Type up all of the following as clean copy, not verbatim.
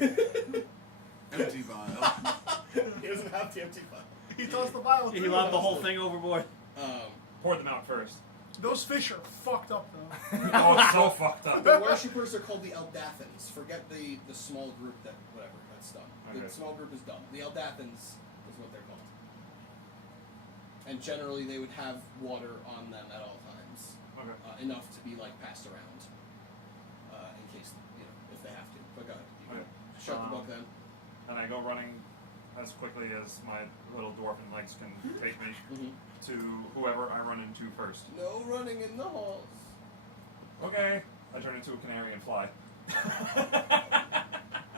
Empty vial. He doesn't have the empty vial. He tossed the vial. He lobbed the whole thing overboard. Pour them out first. Those fish are fucked up, though. Oh, so fucked up. The worshippers are called the Eldathans. Forget the small group that, whatever, that's dumb. Okay. The small group is dumb. The Eldathans is what they're called. And generally they would have water on them at all times. Okay. Enough to be, like, passed around. In case, you know, if they have to. But go ahead. You can shut the book then. And I go running as quickly as my little dwarven legs can take me to whoever I run into first. No running in the halls. Okay. I turn into a canary and fly.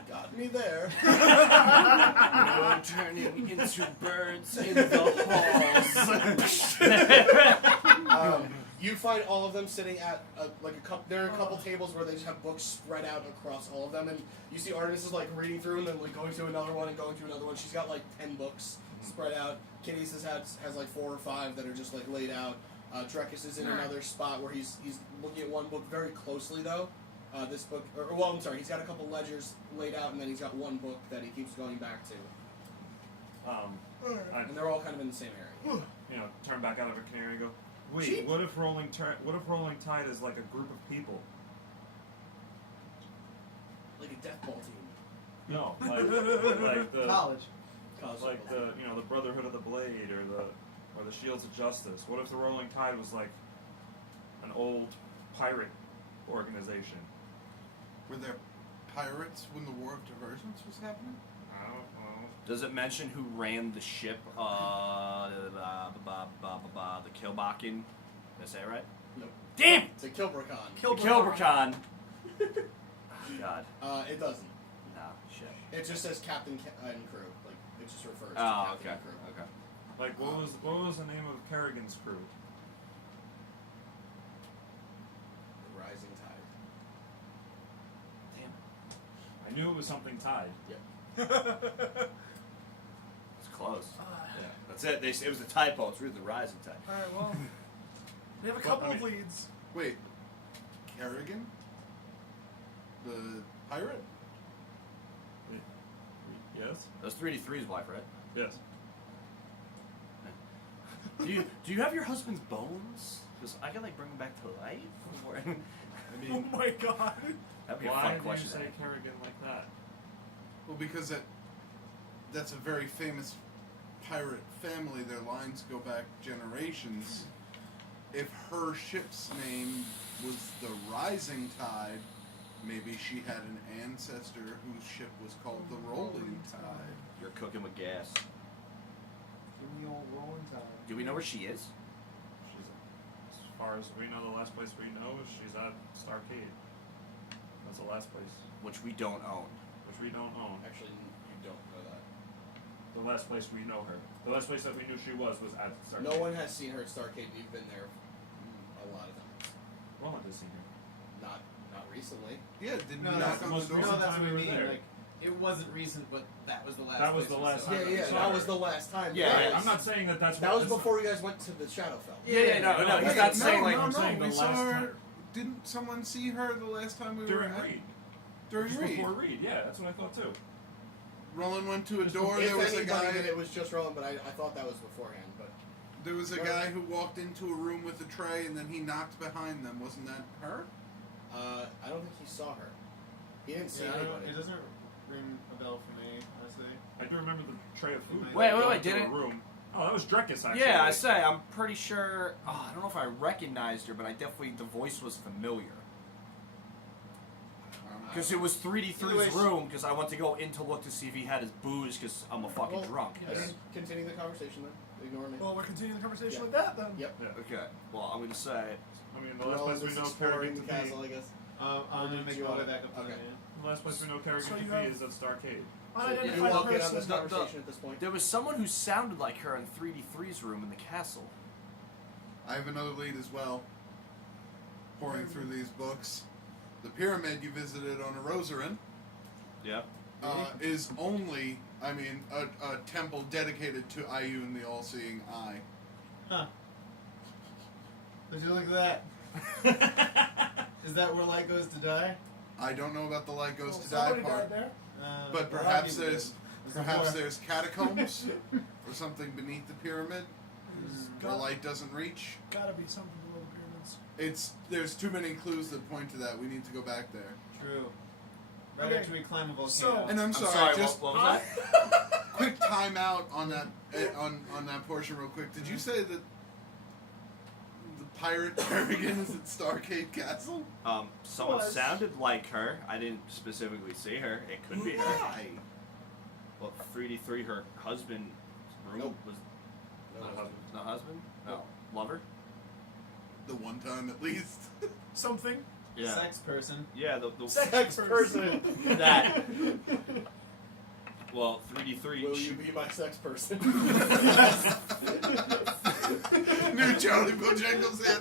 Got me there. No turning into birds in the halls. You find all of them sitting at like a couple. There are a couple tables where they just have books spread out across all of them, and you see Artemis is like reading through and then like going to another one and going to another one. She's got like 10 books spread out. Kitteus has like 4 or 5 that are just like laid out. Drekas is in another spot where he's looking at one book very closely though. This book, I'm sorry, he's got a couple ledgers laid out, and then he's got one book that he keeps going back to. And they're all kind of in the same area. You know, turn back out of a canary and go, wait, Cheap. what if Rolling Tide is like a group of people? Like a death ball team. No, like the College. like the the Brotherhood of the Blade or the Shields of Justice. What if the Rolling Tide was like an old pirate organization? Were there pirates when the War of Divergence was happening? I don't know. Does it mention who ran the ship? The Kilbakken. Did I say it right? Nope. Damn! It's a Kilbracon. Kilbracon. Oh, God. It doesn't. No, shit. It just says captain and crew. Like it just refers to Oh, captain okay. and crew. Okay. Like what was the name of Kerrigan's crew? The Rising Tide. Damn. I knew it was something tied. Yep. It's close. Yeah. That's it. It was a typo. It's really the Rising Tide. Alright, well. We have a couple of leads. Wait, Kerrigan? The pirate? Yes. That's 3D3's wife, right? Yes. Do you have your husband's bones? Because I can like bring him back to life. Or, I mean, Oh my god. that'd be a Why fun do you question. say Kerrigan like that? Well, because that's a very famous pirate family. Their lines go back generations. If her ship's name was the Rising Tide, maybe she had an ancestor whose ship was called the Rolling Tide. You're cooking with gas. Give me old rolling tide. Do we know where she is? She's, as far as we know, the last place we know is she's at Starcade. That's the last place, Which we don't own. which we don't own. Actually, you don't know that. The last place we know her. The last place that we knew she was at Starcade. No one has seen her at Starcade, and you've been there a lot of times. Roland has seen her. Not recently. Yeah, didn't No, you that's knock on the most door? No, recent that's time what we I were mean. there. Like, it wasn't recent, but that was the last. That was place the we last saw time her. we Yeah, saw that her. was the last time. Yeah, That yeah. was- I'm not saying that that's That was before you guys went to the Shadowfell. Yeah, no, he's not saying like. I'm saying we the saw last her. time. Didn't someone see her the last time we During were at? Reed. During Just Reed. before Reed, yeah, that's what I thought too. Roland went to a door. If There was a anybody guy. did, it was just Roland, but I thought that was beforehand. But There was a guy who walked into a room with a tray, and then he knocked behind them. Wasn't that her? I don't think he saw her. He didn't see Yeah, anybody. it doesn't ring a bell for me, honestly. I do remember the tray of food. Wait, going did to it? a room. Oh, that was Drekas actually. Yeah, I say I'm pretty sure. Oh, I don't know if I recognized her, but I definitely the voice was familiar. Because it was 3D3's Anyways. room. Because I went to go in to look to see if he had his booze. Because I'm a fucking Well, drunk. I mean, continue the conversation then. Ignore me. Well, we're continuing the conversation Yeah. with that then. Yep. Yeah. Okay. Well, I'm gonna say. I mean, the last Roland place we is know exploring Kerrigan the to castle, be. I guess. I'm did gonna make you my way want- back up to okay. the The last place we know Kerrigan So to you be have- is at Starcade. You Unidentified walk in on person. this conversation at this point. There was someone who sounded like her in 3D3's room in the castle. I have another lead as well. Pouring through these books. The pyramid you visited on Erosarin Yeah. is only, a temple dedicated to Ayun, the all-seeing eye. Huh. Would you look at that? Is that where light goes to die? I don't know about the light goes Well, to die somebody part. died there. But well, perhaps I'll give you there's this. perhaps there's catacombs or something beneath the pyramid There's where gotta, light doesn't reach. gotta be something below the pyramids. There's too many clues that point to that. We need to go back there. True. Right Okay. after we climb a volcano. So- And I'm I'm sorry, sorry, just what was that? quick time out on that on that portion real quick. Did you say that the pirate Kerrigan is at Starcade Castle? Someone Was. sounded like her. I didn't specifically see her. It could be her. Why? Well, 3D3, her husband room Nope. was No, not husband? No. Lover? The one time at least. Something. Yeah. Sex person. Yeah, the sex person. that. Well, 3D3. Will she- you be my sex person? New Charlie Bojangles hit.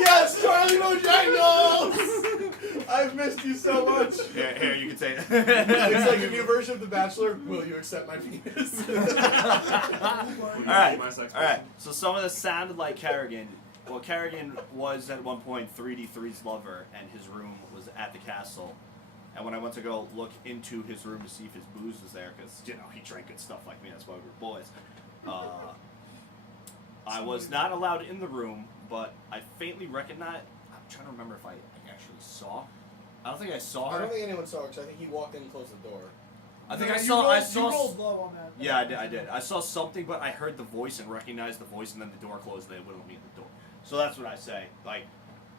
Yes, Charlie Bojangles! I've missed you so much. Here, you can say it. It's like a new version of The Bachelor. Will you accept my penis? Alright, My sex alright. person. So some of this sounded like Kerrigan. Well, Kerrigan was at one point 3D3's lover, and his room was at the castle. And when I went to go look into his room to see if his booze was there, because, you know, he drank good stuff like me, that's why we were boys, I was not allowed in the room, but I faintly recognized... I'm trying to remember if I actually saw. I don't think I saw I her. don't think anyone saw it because I think he walked in and closed the door. I think No, I you saw... rolled, I saw... You rolled low on that. Yeah, I did. I saw something, but I heard the voice and recognized the voice, and then the door closed, and they wouldn't let me in the door. So that's what I say. Like,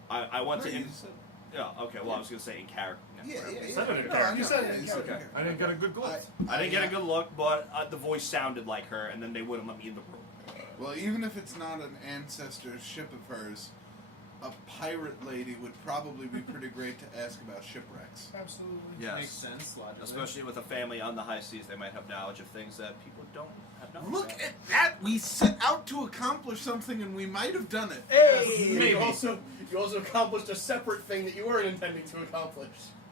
I went to... No, In, you said- yeah, okay, well, I was going to say in character. Yeah, yeah, Said it in No, I You know. said it in You said character. I didn't get a good glance. I didn't get a good look, but the voice sounded like her, and then they wouldn't let me in the room. Well, even if it's not an ancestor ship of hers, a pirate lady would probably be pretty great to ask about shipwrecks. Absolutely. Yes. Makes sense, logically. Especially with a family on the high seas, they might have knowledge of things that people don't have knowledge Look of. at that! We set out to accomplish something, and we might have done it. Hey! Maybe. You also accomplished a separate thing that you weren't intending to accomplish.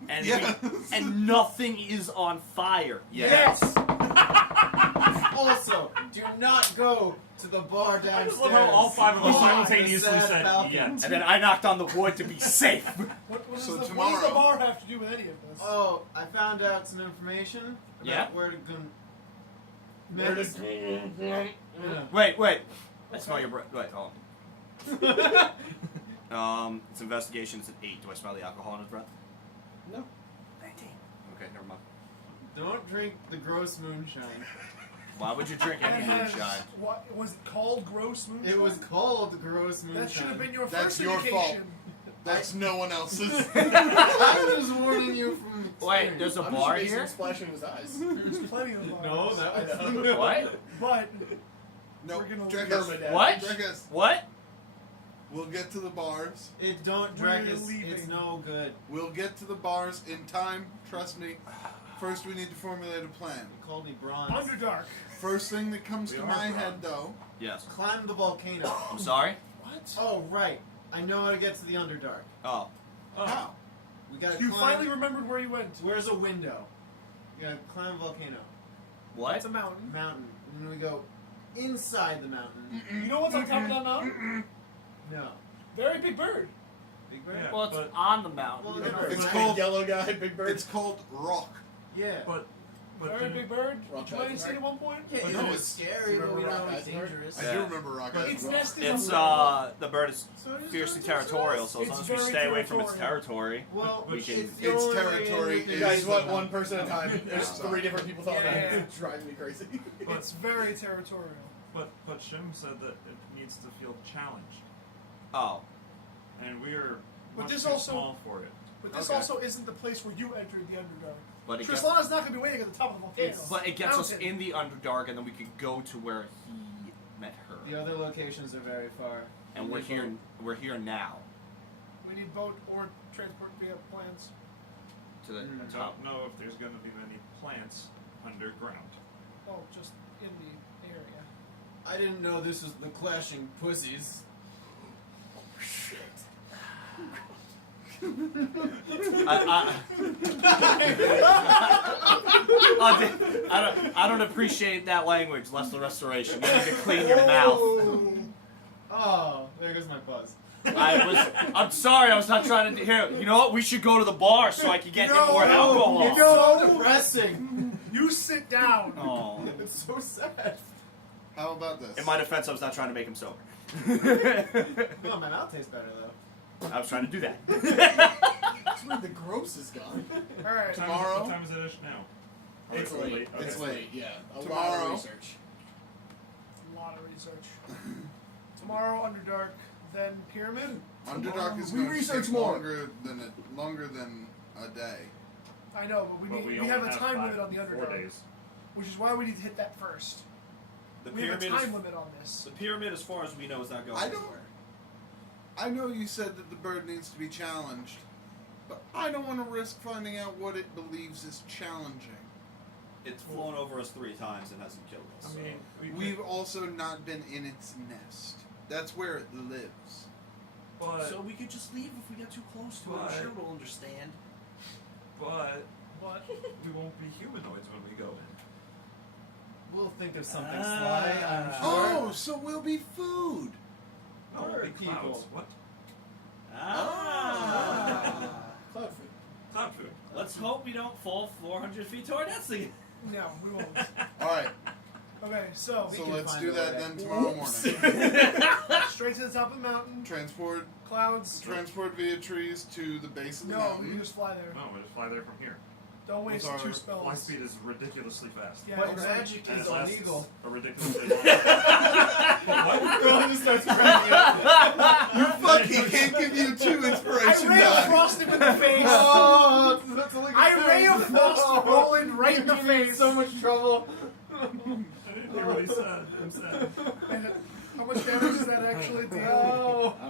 And, Yes. and nothing is on fire. Yes! Also, do not go to the bar downstairs. I just love how all five of us Oh, simultaneously the sad said falcon. yes. And then I knocked on the wood to be safe. What does So the, what does tomorrow- the bar have to do with any of this? Oh, I found out some information about Yeah? where to go. Where did- Yeah. Wait. I smell your breath. Wait, hold on. It's investigation. It's an 8. Do I smell the alcohol in his breath? No. 19. Okay, never mind. Don't drink the gross moonshine. Why would you drink And any it has, moonshine? what was it called? Gross moonshine. It was called gross moonshine. That should have been your That's first your indication. fault. That's no one else's. I'm just warning you from experience. Wait, there's a I'm bar just basing here? splash in his eyes. There's plenty of bars. No, that I was know. What? But No, We're gonna Drekas. Permadeath. What? Drekas, What? we'll get to the bars. It don't We're drag us. leaving. It's no good. We'll get to the bars in time. Trust me. First, we need to formulate a plan. You called me bronze. Underdark. First thing that comes We to are my bronze. head, though. Yes. Climb the volcano. I'm sorry? What? Oh right, I know how to get to the Underdark. Oh. How? We gotta You climb. finally remembered where you went. Where's a window? You gotta climb a volcano. What? It's a mountain. Mountain. And then we go inside the mountain. You know what's on top of that mountain? No. Very big bird. Big bird? Yeah. Well, it's But- on the mountain. Well, Big no, bird. It's Big called- yellow guy, big bird. It's called rock. Yeah. But Very big bird. Rock Did you might have Island, seen right? at one point? yeah, But it's no, it's- scary, but we Remember know Rock it's Island? dangerous. I Yeah. do remember rock. But Island. its nest is It's, on the bird is So it is fiercely very territorial, so as It's long as we very stay away from its territorial. territory. Well, But it's we can- the its only way territory in the- is- Guys, what? the One person at a time. There's Yeah. 3 different people talking Yeah, about yeah, it. It's driving me crazy. It's very territorial. but Shim said that it needs to feel challenged, Oh. and we're But much this too also- small for it. But this Okay. also isn't the place where you entered the Underdark. But it gets, Trislana's not going to be waiting at the top of the volcano. but it gets us Mountain. in the Underdark, and then we could go to where he met her. The other locations are very far. And we're here. We're here now. We need boat or transport via plans. To the Mm. I top. don't know if there's going to be many plants underground. Oh, just in the area. I didn't know this was the Clashing Pussies. I don't appreciate that language. Less the restoration. You need to clean your mouth. Oh, there goes my buzz. I I'm sorry, I was not trying to hear. You know what? We should go to the bar so I can get him more No, alcohol. you So know, depressing. you sit down. Oh. It's so sad. How about this? In my defense, I was not trying to make him sober. No, my mouth tastes better though. I was trying to do that. That's where the gross is gone. All right. Tomorrow? What time is it now? Oh, It's late. Okay. It's late. Yeah. A lot Tomorrow. of research. A lot of research. Tomorrow, Underdark, then Pyramid. Underdark is We going to research take more. longer than a day. I know, but But we only have a time limit on the 4 Underdark, days. which is why we need to hit that first. The We have a pyramid, time is, limit on this. the pyramid, as far as we know, is not going I don't- anywhere. I know you said that the bird needs to be challenged, but I don't want to risk finding out what it believes is challenging. It's flown over us 3 times and hasn't killed us. I mean, We've also not been in its nest. That's where it lives. but So we could just leave if we got too close to it. I'm But- sure we'll understand. but What? we won't be humanoids when we go in. We'll think of something sly, I'm sure. Oh, so we'll be food. No, we'll be Bird people. clouds. What? Ah. Cloud food. Cloud food. Let's hope we don't fall 400 feet to our death again. No, we won't. All right, Okay, so We so can let's find do a that way. then tomorrow morning. straight to the top of the mountain. Transport via trees to the base of the No, we mountain. can just fly there. No, we just fly there from here. Don't waste What's 2 our spells. Fly speed is ridiculously fast. Yeah, But exactly. magic And is it lasts illegal. a ridiculously long time. What? Rowan just starts cracking up. You fucking can't give you 2 I inspiration ray of die. frost him in the face. Oh, that's illegal. I ray of frost Roland right in the You're in face. so much trouble. I didn't hear what he said. I'm sad. How much damage does that actually deal? Oh. I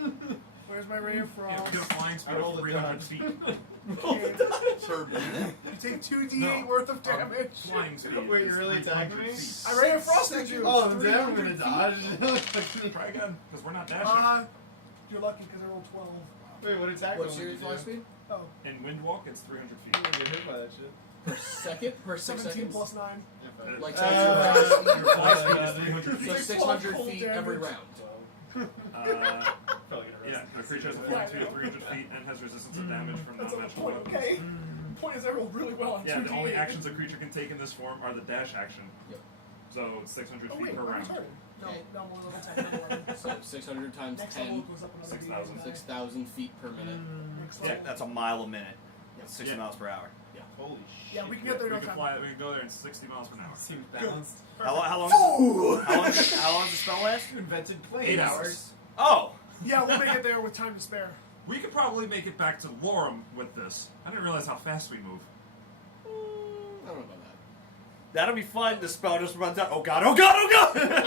don't know. Where's my ray of Yeah, frost? we got a flying speed I rolled of a 300 dodge. feet. Okay. Per minute? You take 2d8 No. worth of damage. Flying speed. Wait, you is really 300 attacking me? feet. I ray of frost at you. Oh, It's then I'm 300 gonna feet. dodge. Try again, because we're not dashing. You're lucky because I rolled 12. Wait, what attack What's roll your did you fly do? speed? Oh, In Windwalk, it's 300 I'm feet. gonna get hit by that shit. Per second? Per 6 17 seconds? plus 9. Like Uh, times your fly speed. Your fly speed is 300 So feet. 600 Cold feet damage. every round. Yeah, the creature has a flying speed of 300 feet and has resistance to damage from That's a non-magical point, weapons. okay? Point is I rolled really well on Yeah, 2d8. the only actions a creature can take in this form are the dash action. Yep. So it's 600 Oh feet wait, per I'm round. retarded. No, Okay. no, more level 10. Next So 600 times level 10, goes up another 6,000. D8. 6,000 feet per minute. Next Yeah, level. that's a mile a minute. That's 60 Yeah. miles per hour. Holy shit. Yeah, we can get there We no can time. fly. We can go there in 60 miles per hour. Seems balanced. How long? How long does the spell last? You invented planes. 8 hours. Oh, Yeah, we'll make it there with time to spare. We could probably make it back to Lorem with this. I didn't realize how fast we move. I don't know about that. that'll be fun. The spell just runs out. Oh god! Oh god! Oh god!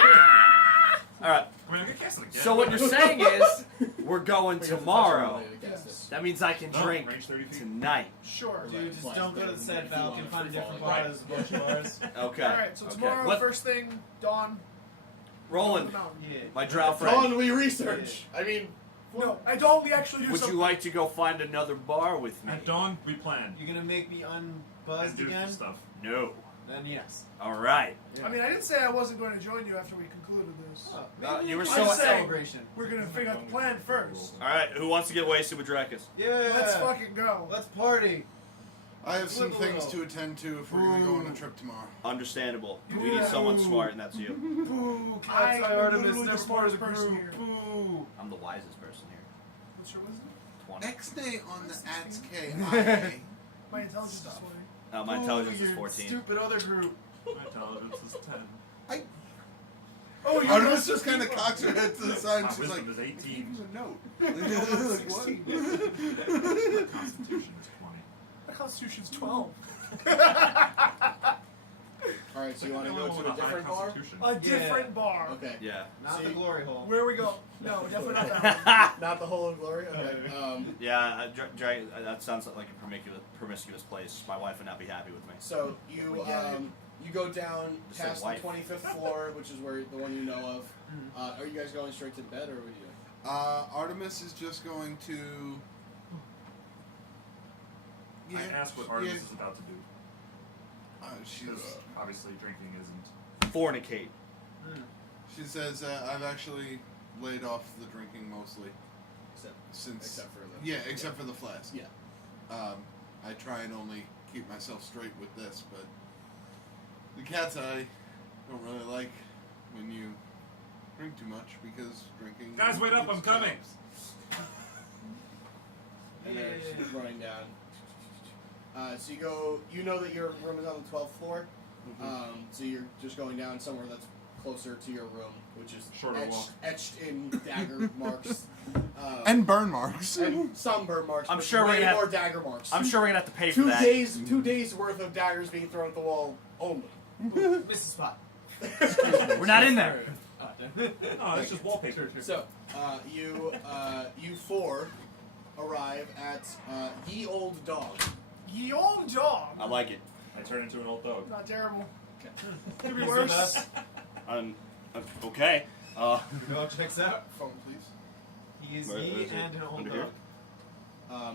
All right. I mean, I could cast it again. So what you're saying is we're going We have to touch tomorrow. it to cast it. That means I can No, drink range 30 feet. tonight. Sure. Dude, just Flies don't go to better the than set if you Falcon, want find a free different fall. bar. There's a bunch of bars. Okay. Alright, so Okay. tomorrow, What? first thing, dawn. Roland, No, Yeah. my drow friend, Dawn, we research. I mean, no, at dawn we actually do would something. you like to go find another bar with me? At dawn, we plan. You're gonna make me And unbuzzed do again? stuff. No. Then yes. All right. I mean, I didn't say I wasn't going to join you after we concluded this. Oh, You maybe were we so can have a saying- celebration. We're going to figure out the plan first. All right. Who wants to get wasted with Drekas? Yeah. Let's fucking go. Let's party. I have some Flip a things little. to attend to if we're going to go on a trip tomorrow. Understandable. We Yeah. need someone smart, and that's you. Boo. I Cat's am Eye Artemis, literally the never part of the smartest person group. here. Boo. I'm the wisest person here. What's your wisdom? 20. X-Nay on the ATS-KIA. My intelligence is 20. My intelligence Boo, is you 14. Stupid other group. My intelligence is 10. Oh, you're Artemis just kind of cocks her head to the side My and she's like, wisdom is I gave 18. you a note. Like, what? Constitution is 20. My constitution's 12. alright, so you want to go Anyone to a with high different bar? constitution. A different bar. Okay. Yeah. Not See, the glory hole. Where we go? No, definitely not that one. Not the Hole of Glory? Okay. Yeah. That sounds like a promiscuous place. My wife would not be happy with me. So We you get it. you go down Just past the say wife. 25th floor, which is where the one you know of. Are you guys going straight to bed, or what are you doing? Artemis is just going to... I asked what Artemis is about to do. She's, Because obviously drinking isn't. Fornicate. she says, I've actually laid off the drinking mostly. since except for the except for the flask. Yeah. I try and only keep myself straight with this, but the cat's eye don't really like when you drink too much because drinking. Guys, wait up! I'm coming. And they're running down. So you go. You know that your room is on the 12th floor. So you're just going down somewhere that's closer to your room, which is Shorter walk. etched in dagger marks. And burn marks. And some burn marks. I'm but sure we're way gonna more have- dagger marks. I'm sure we're gonna have to pay for 2 that. days. 2 days worth of daggers being thrown at the wall only. Mrs. Spot. We're not in there. No, it's just wallpaper. So you four arrive at Ye Old Dog. Ye old dog. I like it. I turn into an old dog. Not terrible. Okay. Could be He's worse. with us. Okay. Your dog checks out. Phone, please. He is Where ye is it? and an old Under dog. here?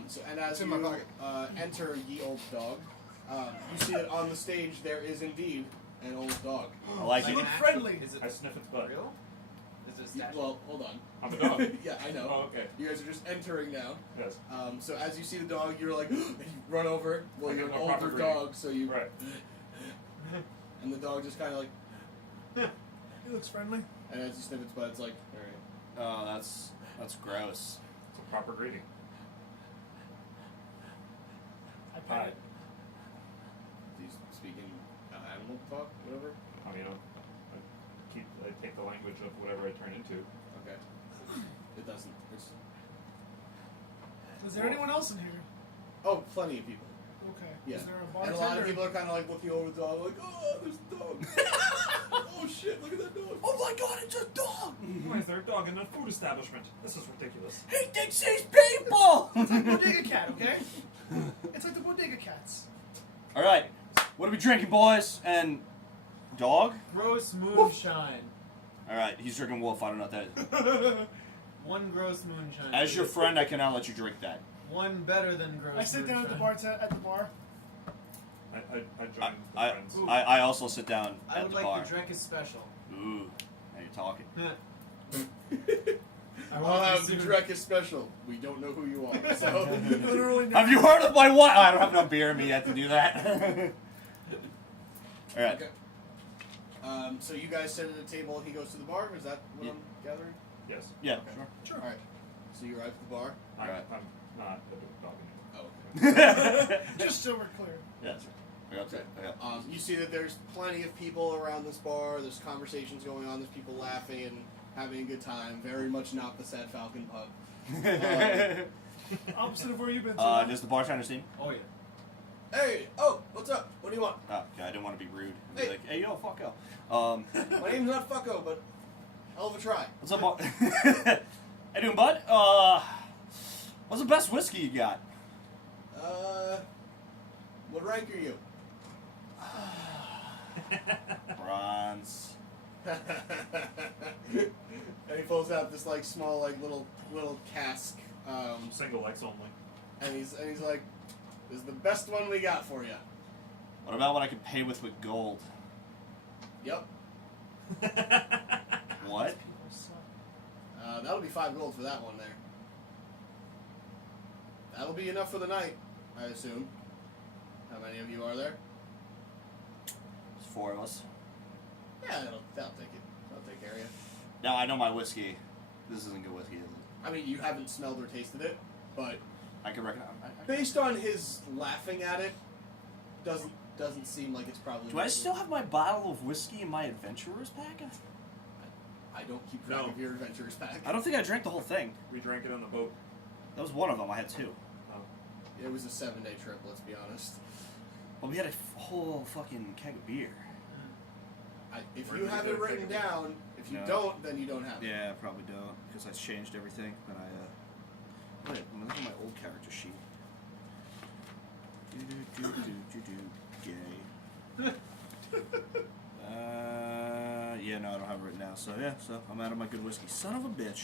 So and as It's in my you pocket. enter Ye Old Dog, you see that on the stage there is indeed an old dog. I like You it. look friendly. Is it I sniff its butt. real? Is it a statue? Well, hold on. I'm a dog. Yeah, I know. Oh, okay. You guys are just entering now. Yes. So as you see the dog, you're like, you run over. Well, I you're give an him a proper older greeting. dog, so you. Right. And the dog just kind of like, He looks friendly. and as you sniff its butt, it's like, all right. Oh, that's gross. It's a proper greeting. I Hi. pet it. Do you speak in animal talk, whatever? I mean, I take the language of whatever I turn into. Okay. It doesn't. It's, Is there anyone else in here? oh, plenty of people. Okay. Yeah. Is there a And bartender? a lot of people are kind of like looking over the dog, like, oh, there's a dog. Oh shit, look at that dog. Oh my god, it's a dog! Why is there a dog in a food establishment? This is ridiculous. He thinks he's people! It's like bodega cat, okay? It's like the bodega cats. Alright, what are we drinking, boys? And dog? Gross moonshine. Alright, he's drinking wolf, I don't know what that is. One gross moonshine. As your friend, I cannot let you drink that. One better than gross I sit down at the bar. I join the I, friends. I also sit down I at would the like bar. the Drekas special. Ooh, now you're talking. I I'll want have the the Drekas special. We don't know who you are, so. Literally Have you heard of my wife? I don't have no beer in me yet to do that. Alright. Okay. So you guys sit at a table and he goes to the bar? Is that what Yeah. I'm gathering? Yes. Yeah, Okay. Sure. Alright. So you arrive at the bar? I'm, Right. I'm not a dog anymore. Oh, okay. sure. Just so we're clear. Yes. Okay. Yeah. You see that there's plenty of people around this bar. There's conversations going on. There's people laughing and having a good time. Very much not the Sad Falcon pub. Opposite of where you've been. Does the bartender see me? Oh yeah. Hey! Oh, what's up? What do you want? Oh, okay, I didn't want to be rude. Be Hey. like, hey, yo, fuck yo. My name's not Fucko, but hell of a try. What's up, bar? Hey, doing, bud? What's the best whiskey you got? What rank are you? Bronze. And he pulls out this like small like little cask, Single legs only. and he's like, "This is the best one we got for you." What about what I could pay with gold? Yep. What? That'll be 5 gold for that one there. That'll be enough for the night, I assume. How many of you are there? There's 4 of us. Yeah, they'll take it. They'll take care of you. Now, I know my whiskey. This isn't good whiskey, is it? I mean, you haven't smelled or tasted it, but I can recognize. based on his laughing at it, doesn't seem like it's probably. Do I still have my bottle of whiskey in my adventurer's pack? I don't keep track No. of your adventurers pack. I don't think I drank the whole thing. We drank it on the boat. That was one of them. I had 2. Oh. It was a 7-day trip. Let's be honest. Well, we had a whole fucking keg of beer. If Where you did have you it get it written taken? down, if you No. don't, then you don't have it. Yeah, I probably don't, because I changed everything. Then wait, let me look at my old character sheet. Gay. Yeah, no, I don't have it written down. So yeah, so I'm out of my good whiskey. Son of a bitch.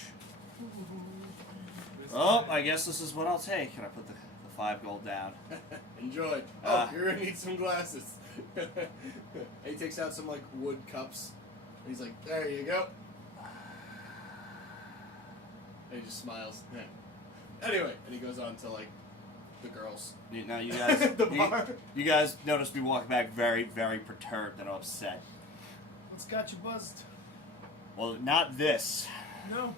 Oh, I guess this is what I'll take. And I put the 5 gold down. Enjoy. You're gonna need some glasses. And he takes out some like wood cups. And he's like, "There you go." And he just smiles. Yeah. Anyway, and he goes on to like the girls. Now you guys, The bar. you guys notice me walking back very, very perturbed and upset. What's got you buzzed? Well, not this. No.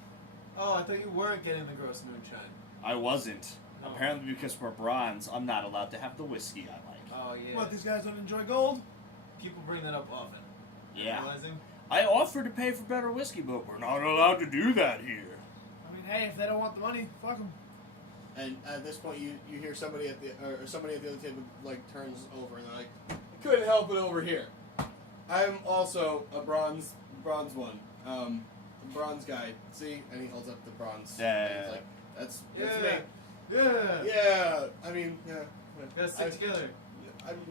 Oh, I thought you were getting the gross moonshine. I wasn't. No. Apparently, because we're bronze, I'm not allowed to have the whiskey I like. Oh yeah. What, these guys don't enjoy gold? People bring that up often. Yeah. Realizing? I offered to pay for better whiskey, but we're not allowed to do that here. I mean, hey, if they don't want the money, fuck them. And at this point, you hear somebody at the somebody at the other table like turns over and they're like, "I couldn't help it over here. I'm also a bronze one, bronze guy. See?" And he holds up the bronze. Yeah. And he's like, "That's Yeah. me. Yeah. Yeah. I mean, yeah. Gotta stick together.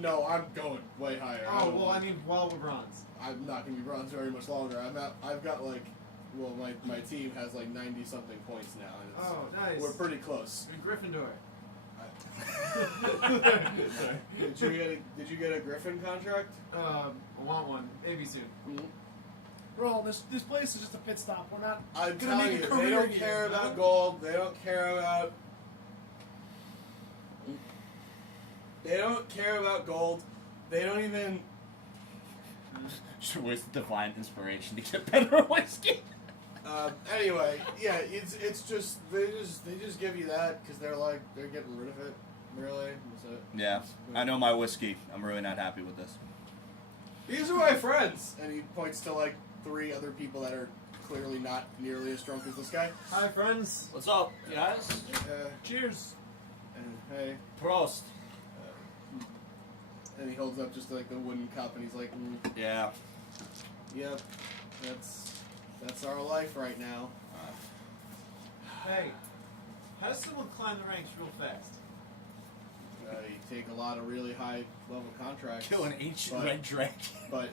No, I'm going way higher. Oh well, I mean, while we're bronze. I'm not gonna be bronze very much longer. I've got like, well, my team has like 90 something points now, and it's, Oh, nice. we're pretty close. You're Gryffindor. Did you get a Griffin contract? I want one. Maybe soon. Roll, this place is just a pit stop. We're not I'm gonna telling make you, a career they don't here, care no? about gold. They don't care about. They don't care about gold. They don't even. Should waste divine inspiration to get better whiskey. Anyway, yeah, it's just they just give you that because they're getting rid of it. Really, that's it. Yeah, I know my whiskey. I'm really not happy with this. These are my friends, and he points to like 3 other people that are clearly not nearly as drunk as this guy. Hi, friends. What's up, guys? cheers. And hey, Prost. and he holds up just like the wooden cup, and he's like, Yeah. "Yep, that's our life right now." Hey, how does someone climb the ranks real fast? You take a lot of really high level contracts. Kill an ancient but- red dragon. But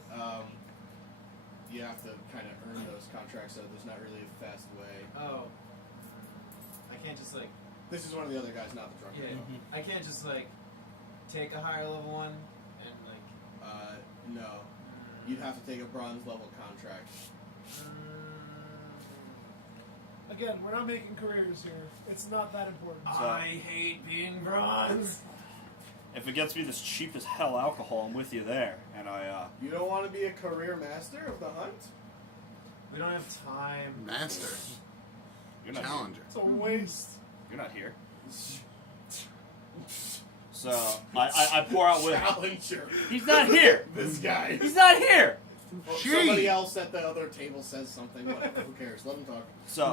you have to kind of earn those contracts, so there's not really a fast way. Oh. I can't just like. This is one of the other guys, not the drunk. Yeah. guy. I can't just like take a higher level one and like. No. You'd have to take a bronze level contract. Again, we're not making careers here. It's not that important. I hate being bronze. If it gets me this cheap as hell alcohol, I'm with you there. And You don't want to be a career master of the hunt? We don't have time. Master. you're not Challenger. It's a waste. Here. You're not here. So I pour out with. Challenger. He's not here. This guy. He's not here. Well, She. somebody else at the other table says something. Whatever. Who cares? Let him talk. So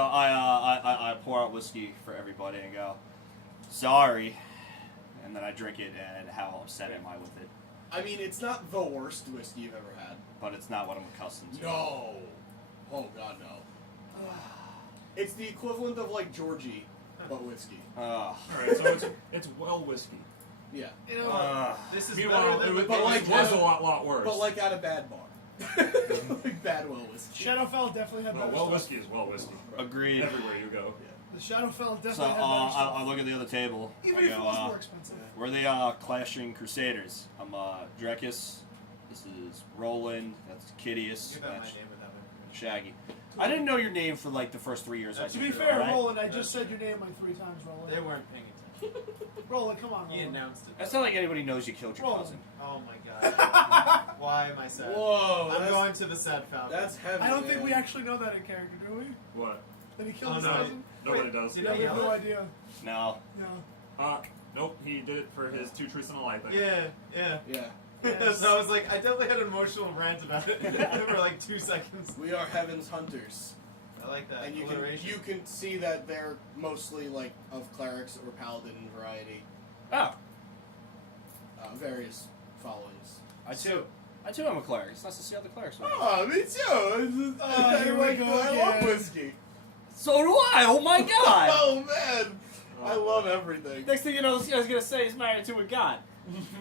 I pour out whiskey for everybody and go, sorry, and then I drink it. And how upset am I with it? I mean, it's not the worst whiskey you've ever had. But it's not what I'm accustomed to. No. Oh God, no. It's the equivalent of like Georgie, but whiskey. Ugh. Alright, so it's well whiskey. Yeah. You know, This is Meanwhile, better it than. was, like, it was a lot worse. But like at a bad bar. Like Badwell whiskey. Shadowfell definitely had no, better well stuff. whiskey is well whiskey. Agreed. Everywhere you go. The Shadowfell definitely So had better stuff. I look at the other table. Even I if it was go, more expensive. we're the clashing crusaders. I'm Drekas. This is Roland. That's Kitteus. Give out my That's name without my Shaggy. I didn't know your name for like the first 3 years I To did be it, fair, alright? Roland, I just said your name like 3 times, Roland. They weren't paying attention. Roland, come on, He Roland. announced it. That's not like anybody knows you killed your Roland. cousin. Oh my god. Why am I sad? Whoa. I'm going to the sad fountain. That's heavy. I don't think man. we actually know that in character, do we? What? That he killed Oh, his no. cousin? Nobody does. You Yeah, know, we have no yeah. idea. No. No. Nope, he did it for his 2 truths and a lie thing. Yeah, yeah. Yeah. Yes. So I was like, I definitely had an emotional rant about it for like 2 seconds. We are heaven's hunters. I like that. And you alliteration. can see that they're mostly like of clerics or paladin variety. Oh, Various followings. I too am a cleric. It's nice to see other clerics. with me. Oh, me too. Here we go I love again. whiskey. So do I. Oh my god. Oh man, I love everything. Next thing you know, this guy's gonna say he's married to a god.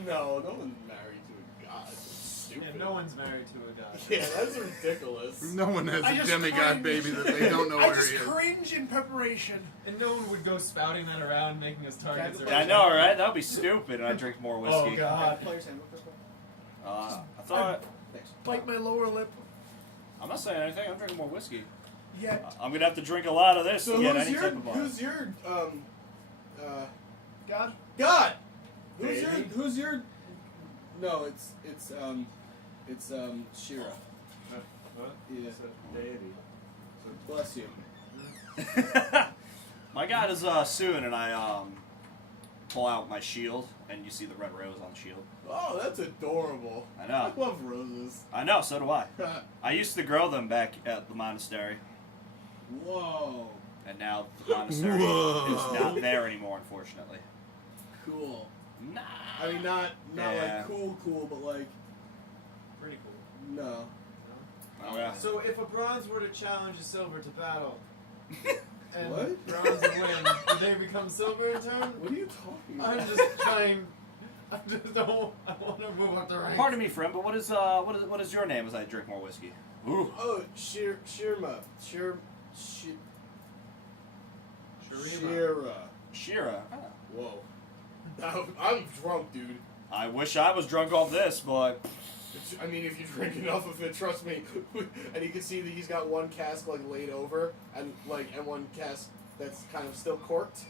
No one's married to a god. That's stupid. Yeah, no one's married to a god. Yeah, that's ridiculous. No one has I a just demigod cringe. baby that they don't know I where just he is. cringe in preparation. And no one would go spouting that around, making us targets. Yeah, Yeah, I know, right? That would be stupid. And I drink more whiskey. Oh god. Player's handbook, first one. I thought Thanks. Bite my lower lip. I'm not saying anything. I'm drinking more whiskey. Yet. I'm gonna have to drink a lot of this So to get who's any your type of bar. who's your God? God? Beattie? Who's your no, it's Shira. What? Yeah. It's a deity. Bless you. My god is soon, and I pull out my shield, and you see the red rose on the shield. Oh, that's adorable. I know. I love roses. I know, so do I. I used to grow them back at the monastery, Whoa. and now the monastery is not there anymore, unfortunately. Cool. Nah. I mean, not Yeah. like cool, but like Pretty cool. no. Oh yeah. So if a bronze were to challenge a silver to battle, and What? bronze would win, would they become silver in turn? What are you talking about? I'm just trying. I just don't. I want to move up the ranks. Pardon me, friend, but what is your name as I drink more whiskey? Ooh. Oh, Shirma. Shira. Shira. Ah. Whoa. I'm drunk, dude. I wish I was drunk off this, but I mean, if you drink enough of it, trust me. And you can see that he's got one cask like laid over, and one cask that's kind of still corked,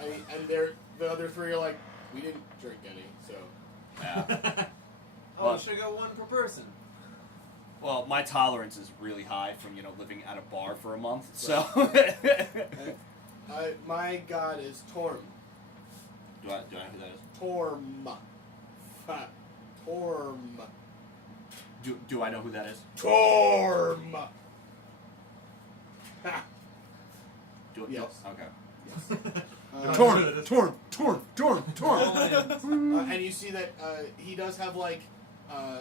and the other three are like, we didn't drink any, so. yeah. Oh, But- should go one per person. Well, my tolerance is really high from living at a bar for a month. So. My god is Torm. Do I know who that is? Torm. Torm. Do I know who that is? Torm. Ha. Yes. Okay. Torm. And you see that he does have like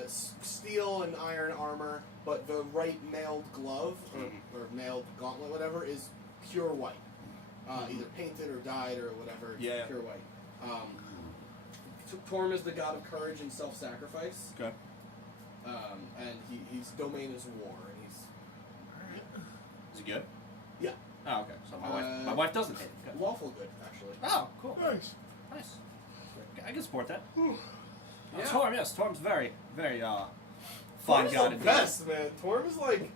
steel and iron armor, but the right mailed glove or mailed gauntlet, whatever, is pure white, either painted or dyed or whatever. It's Yeah. pure white. Torm is the god of courage and self-sacrifice. Okay. And his domain is war, and he's Is he good? Yeah. Oh, okay. So my wife doesn't hate him. Good. lawful good, actually. Oh, cool. Nice. Nice. I can support that. Yeah. Torm, yes. Torm's very, very fine Torm's god. the best, man. Torm is like,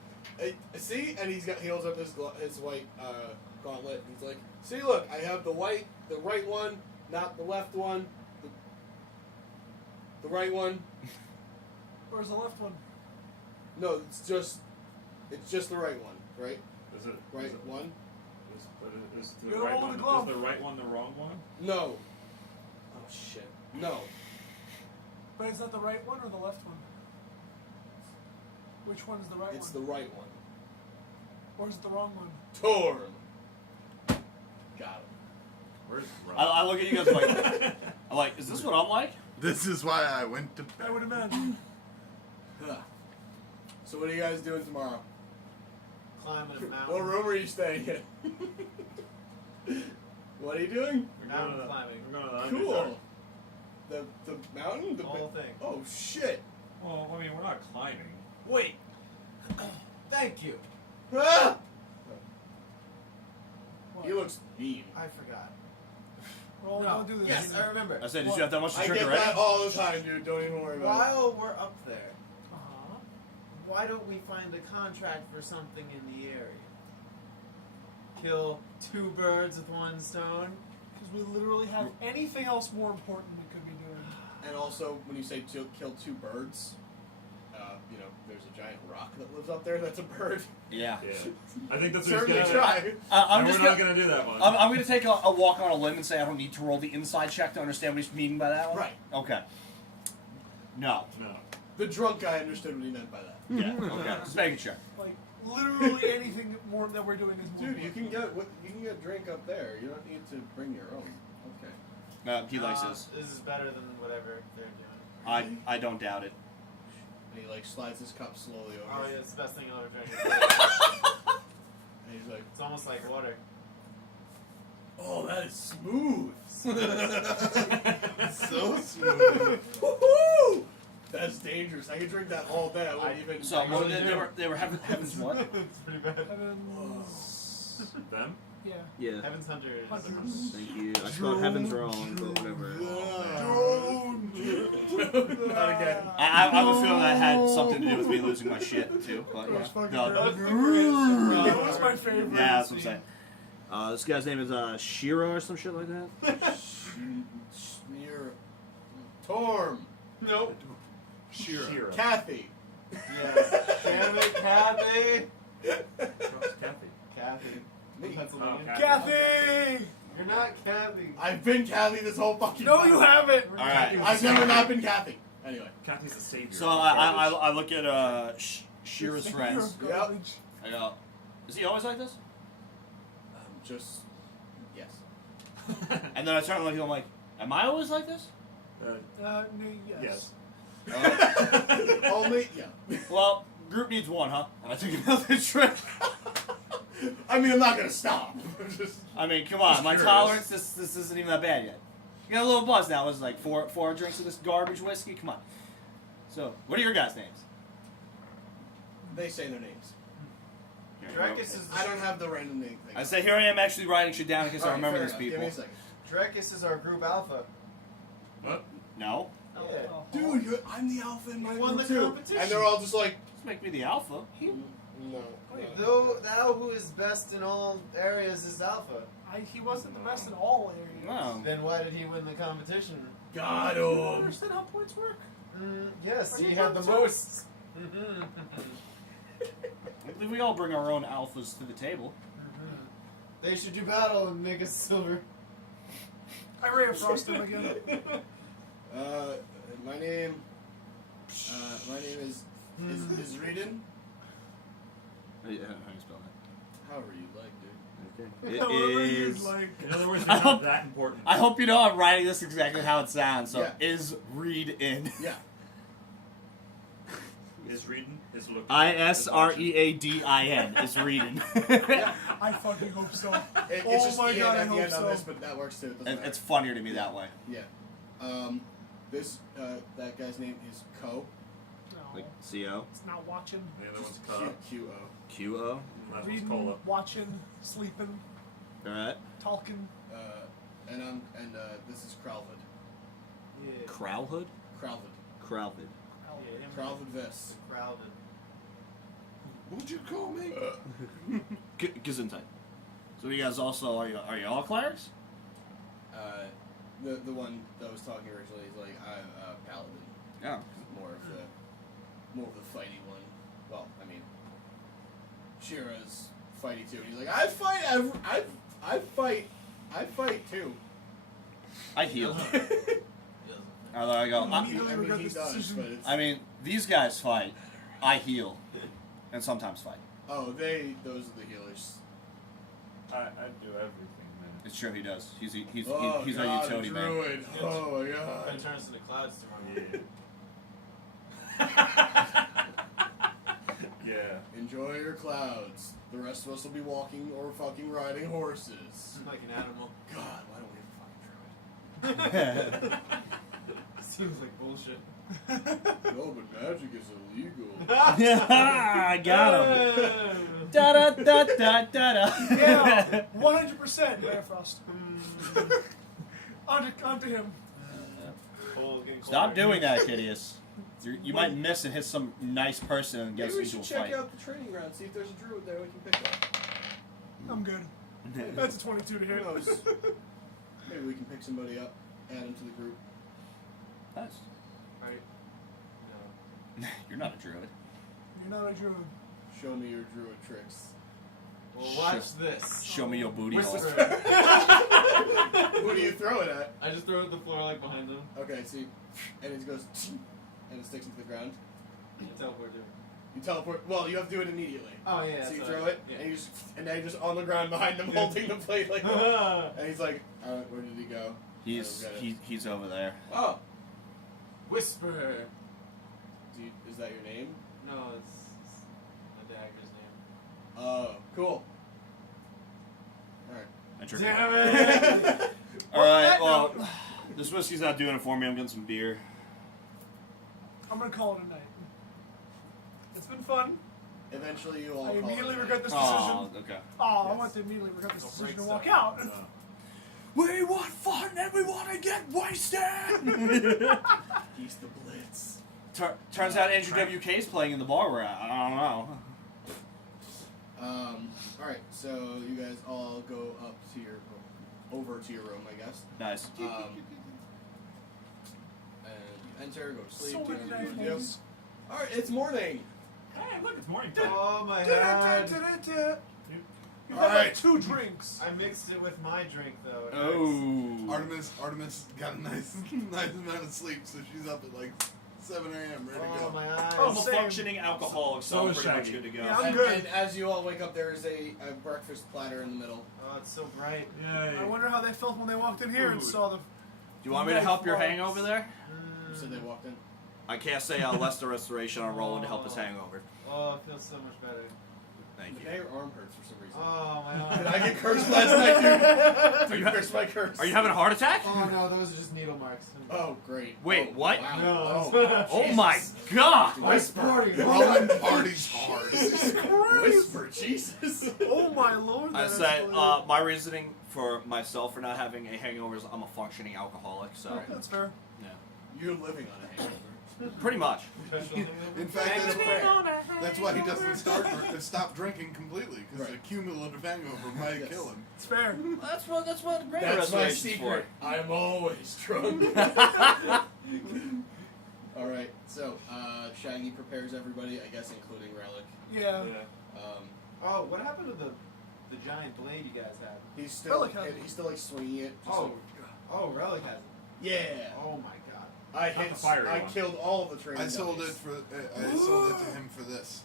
see, and he holds up his white gauntlet. And he's like, see, look, I have the right one, not the left one, the right one. Where's the left one? No, it's just the right one, right? Is it Right Is, it, one. is You're the the right one one? with the glove. Is the right one the wrong one? No. Oh shit. No. But is that the right one or the left one? Which one is the right It's one? the right one. Or is it the wrong one? Torm. Got him. Where's I look at you guys like, I'm like, is this what I'm like? This is why I went to I bed. would imagine. Huh. So what are you guys doing tomorrow? Climbing a What mountain. room are you staying in? What are you doing? Mountain climbing. We're going to the Cool. Underdark. The mountain? The whole thing. Oh shit. Well, I mean, we're not climbing. Wait. Thank you. Ah! What? He looks mean. I forgot. Roll, don't do this. Yes, I remember. I said, did you have that much to I drink get already? that all the time, dude. Don't even worry about it. While we're up there, Uh-huh. why don't we find a contract for something in the area? Kill two birds with one stone? Because we literally have anything else more important we could be doing. And also, when you say kill two birds, there's a giant rock that lives up there that's a bird. Yeah. Yeah. I think that's what he's Certainly gonna try. I'm and just we're not gonna, going to do that one. I'm going to take a walk on a limb and say I don't need to roll the inside check to understand what he's meaning by that one. Right. Okay. No. No. The drunk guy understood what he meant by that. Yeah. Okay. Just making sure. Like, literally anything more that we're doing is more Dude, you can get a drink up there. You don't need to bring your own. Okay. He likes his. This is better than whatever they're doing. I don't doubt it. And he like slides his cup slowly over. Oh yeah, it's the best thing I'll ever drink. And he's like, It's almost like water. "Oh, that is smooth." So smooth. Woohoo! That's dangerous. I could drink that all day. I wouldn't even. So I well, really they do. were having heavens what? It's pretty bad. Heavens. Them? Yeah. Yeah. Heaven's Hunter. Hunters. Thank you. I spelled heavens wrong, but whatever. Not again. I have a feeling that had something to do with me losing my shit too. But That was yeah. fucking No, great. That was my favorite. yeah, that's what I'm saying. This guy's name is Shiro or some shit like that. Smear. Torm. Nope. Shira. Kathy. Yes. Damn it, Kathy. What's Kathy? Kathy. Me. Pennsylvania. Oh, Kathy! You're not Kathy. I've been Kathy this whole fucking No, time. you haven't! Alright. I've never not been Kathy. Anyway. Kathy's the savior. So I look at Shira's friends. You're garbage. I go, is he always like this? Just. Yes. And then I turn and look at him like, am I always like this? No, yes. Yes. Only. Yeah. Well, group needs one, huh? And I took another trip. I mean, I'm not gonna stop. Just. I mean, come on, Just my curious. tolerance, this isn't even that bad yet. You got a little buzz now. It was like four drinks of this garbage whiskey. Come on. So, what are your guys' names? They say their names. Drekas is I don't have the random name thing. I say, here I am actually writing shit down because I Alright, remember fair these enough. Give people. me a second. Drekas is our group alpha. What? No. Oh, Yeah. oh. Dude, I'm the alpha in my You won group the too. competition. And they're all just like, Just make me the alpha. no. Thou who is best in all areas is alpha. He wasn't the best in all areas. No. Then why did he win the competition? Got I don't him. understand how points work. Yes, Are he you had the alpha? most. I believe we all bring our own alphas to the table. They should do battle and make us silver. I ran Frost him again. My name is Reedon. How do you spell that? However you like, dude. Okay. However It you'd is. like. In other words, I they're hope- not that important. I hope you know I'm writing this exactly how it sounds. So Yeah. is read in. Yeah. Is reading? Is looking? ISREADIN is reading. I fucking hope so. It's Oh just my Ian God, I at the hope end on so. this, but that works too. It doesn't It's matter. funnier to me that way. Yeah. That guy's name is Ko. No. Like CO, It's not watching. The other one's Q-O. QO. Last one's Reading, Cola. watching, sleeping, All right. talking. And this is Kralvid. Yeah. Crowlhood. Kralvid. Yeah, him Kralvid Vest. Crowded. What'd you call me? Gesundheit. So you guys also are you all clerics? The one that was talking originally is like I'm Paladin. Yeah. More of the fighty one. Well, I mean, Shira's fighty too. And he's like, I fight too. I heal. Although I go. Immediately I mean, regret he this does, decision. but it's. I mean, these guys fight. I heal, and sometimes fight. Oh, those are the healers. I do everything, man. It's true. He does. He's Oh, our God, utility man. druid. Oh my Gonna god. turn us into clouds tomorrow. Yeah. Enjoy your clouds. The rest of us will be walking or fucking riding horses. Like an animal. God, why don't we have a fucking druid? Seems like bullshit. No, but magic is illegal. I got him. Da da da da da da. Yeah, 100% Bear Frost. Onto him. Cold, getting Stop colder. doing that, Kitteus. You might miss and hit some nice person and get Maybe us we into should a check fight. out the training ground, see if there's a druid there we can pick up. I'm good. That's a 22 to Who hit. knows? Maybe we can pick somebody up, add him to the group. Nice. Right. No. You're not a druid. You're not a druid. Show me your druid tricks. Well, watch this. Show me your booty hole. Whisper. Who do you throw it at? I just throw it at the floor like behind them. Okay, see, and it goes, and it sticks into the ground. You teleport to it. You teleport. Well, you have to do it immediately. Oh yeah. So you that's throw right. it, Yeah. and now you're just on the ground behind him, holding the plate like that. And he's like, where did he go? He's over there. Oh, Whisper. is that your name? No, it's my dagger's name. Oh, cool. All right. I trick Damn him. it! All right. Well, this whiskey's not doing it for me. I'm getting some beer. I'm gonna call it a night. It's been fun. Eventually, you all. I call immediately it a regret this night. decision. Oh, okay. Oh, I Yes. want to immediately regret this Go decision break and walk stuff. out. We want fun and we want to get wasted. He's the Blitz. Turns out Andrew WK is playing in the bar we're at. I don't know. All right, so you guys all go up to your over to your room, I guess. Nice. And you enter, go to sleep. So do many whatever you nice wanna do. things. All right, it's morning. Hey, look, it's morning time. Oh my god. You All had right. like 2 drinks. I mixed it with my drink though. Oh. Artemis got a nice amount of sleep, so she's up at like 7 a.m. ready to Oh go. my eyes. Oh, I'm a same. functioning alcoholic, so So I'm is pretty much Shaggy. good to go. Yeah, I'm and, good. and as you all wake up, there is a breakfast platter in the middle. Oh, it's so bright. Yay. I wonder how they felt when they walked in here and Food. saw the. Do you want me to help your hangover there? You said they walked in. I can't say Lester Restoration on Roland to help his hangover. Oh, it feels so much better. Thank Now you. your arm hurts for some reason. Oh my Did eyes. I get cursed last night, dude? Dude, curse my curse. Are you having a heart attack? Oh no, those are just needle marks. Oh, great. Wait, Oh, what? Wow. No, Oh my god! Whisper. Roland parties hard. Whisper, Jesus. Oh my lord. I that said escalated. my reasoning for myself for not having a hangover is I'm a functioning alcoholic, so Right. That's fair. yeah, You're living on a hangover. pretty much. In fact, And that's, the prayer. that's why he doesn't stop drinking completely, because Right. a cumulative hangover might Yes. kill him. It's fair. That's what great That's my restoration's secret. I'm always drunk. All right, so Shaggy prepares everybody, I guess, including Rellik. Yeah. Oh, what happened to the giant blade you guys had? He's still Relic has it. he's still like swinging it. Just Oh, like, oh, Rellik has it. yeah. Oh my god. I Not hit. the fiery I one. killed all of the training. I sold it dummies. for. I sold it to him for this,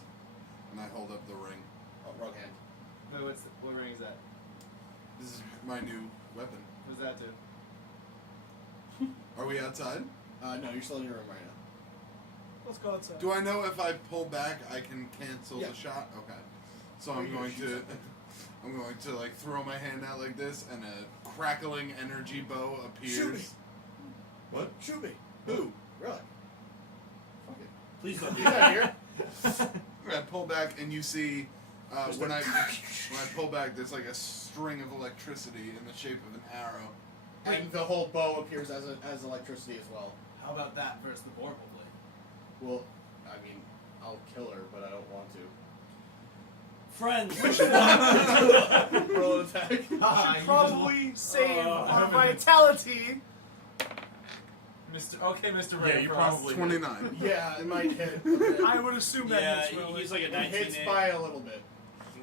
and I hold up the ring. Oh, wrong hand. Wait, what ring is that? This is my new weapon. What's that do? Are we outside? No, you're still in your room right now. Let's go outside. Do I know if I pull back, I can cancel Yeah. the shot? Okay. So Or I'm you going shoot to, something. I'm going to like throw my hand out like this, and a crackling energy bow appears. Shoot me. What? Shoot me. Who? Relic. Fuck it. Please don't do Get out that. of here. I pull back, and you see when I pull back, there's like a string of electricity in the shape of an arrow. And the whole bow appears as electricity as well. How about that versus the Burwell blade? Well, I mean, I'll kill her, but I don't want to. Friends. Roll an attack. Should probably save our vitality. Mr. Yeah, Ray you Frost. probably 29. Yeah, it might hit. I would assume that Yeah, hits Rellik. he's like a It 19. hits by a little bit.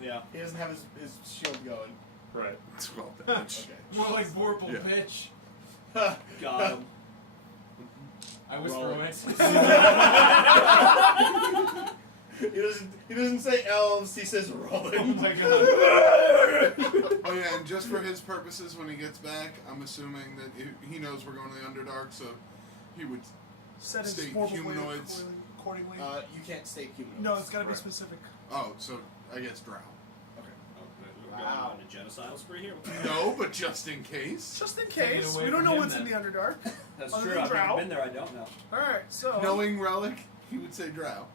Yeah. He doesn't have his shield going. Right. 12 damage. Okay. More like Vorpal Yeah. bitch. Got him. I whisper Roll. it. He doesn't say elves, he says rolling. Oh my god. Oh yeah, and just for his purposes, when he gets back, I'm assuming that he knows we're going to the Underdark, so he would. Set his State formal way humanoids. accordingly. You can't state humanoids. No, it's gotta be Right. specific. Oh, so I guess Drow. We're going on a genocidal spree here. No, but just in case. Just in Take it case. away We don't from know him, what's in the then. Underdark. That's Other true. than I've never Drow. been there. I don't know. Alright, so. Knowing Rellik, he would say Drow.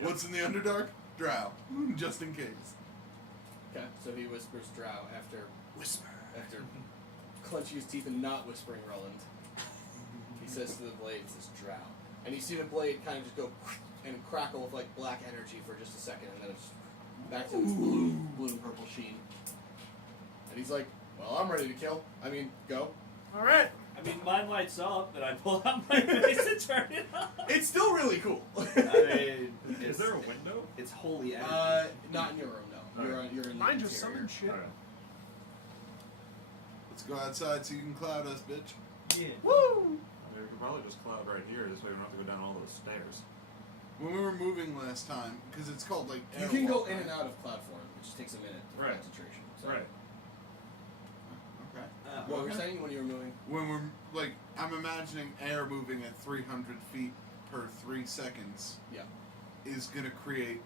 Yep. What's in the Underdark? Drow. Just in case. Okay, so he whispers drow after Whisper. clenching his teeth and not whispering Roland. He says to the blade, he says drow. And you see the blade kind of just go and crackle with like black energy for just a second, and then it's back to its blue and purple sheen. And he's like, well, I'm ready to kill. I mean, go. Alright. I mean, mine lights up, and I pull out my face and turn it on. It's still really cool. I mean, Is there a window? It's holy energy. Not in your room, no. You're in the Mine just interior. summoned shit. Alright. Let's go outside so you can cloud us, bitch. Yeah. Woo! I mean, we could probably just cloud right here. This way we don't have to go down all those stairs. When we were moving last time, because it's called like. You can go airwalk, in right? and out of cloud form, which just takes a minute of Right. concentration. So. Right. Okay. What were you saying when you were moving? When we're like, I'm imagining air moving at 300 feet per 3 seconds. Yeah. Is gonna create.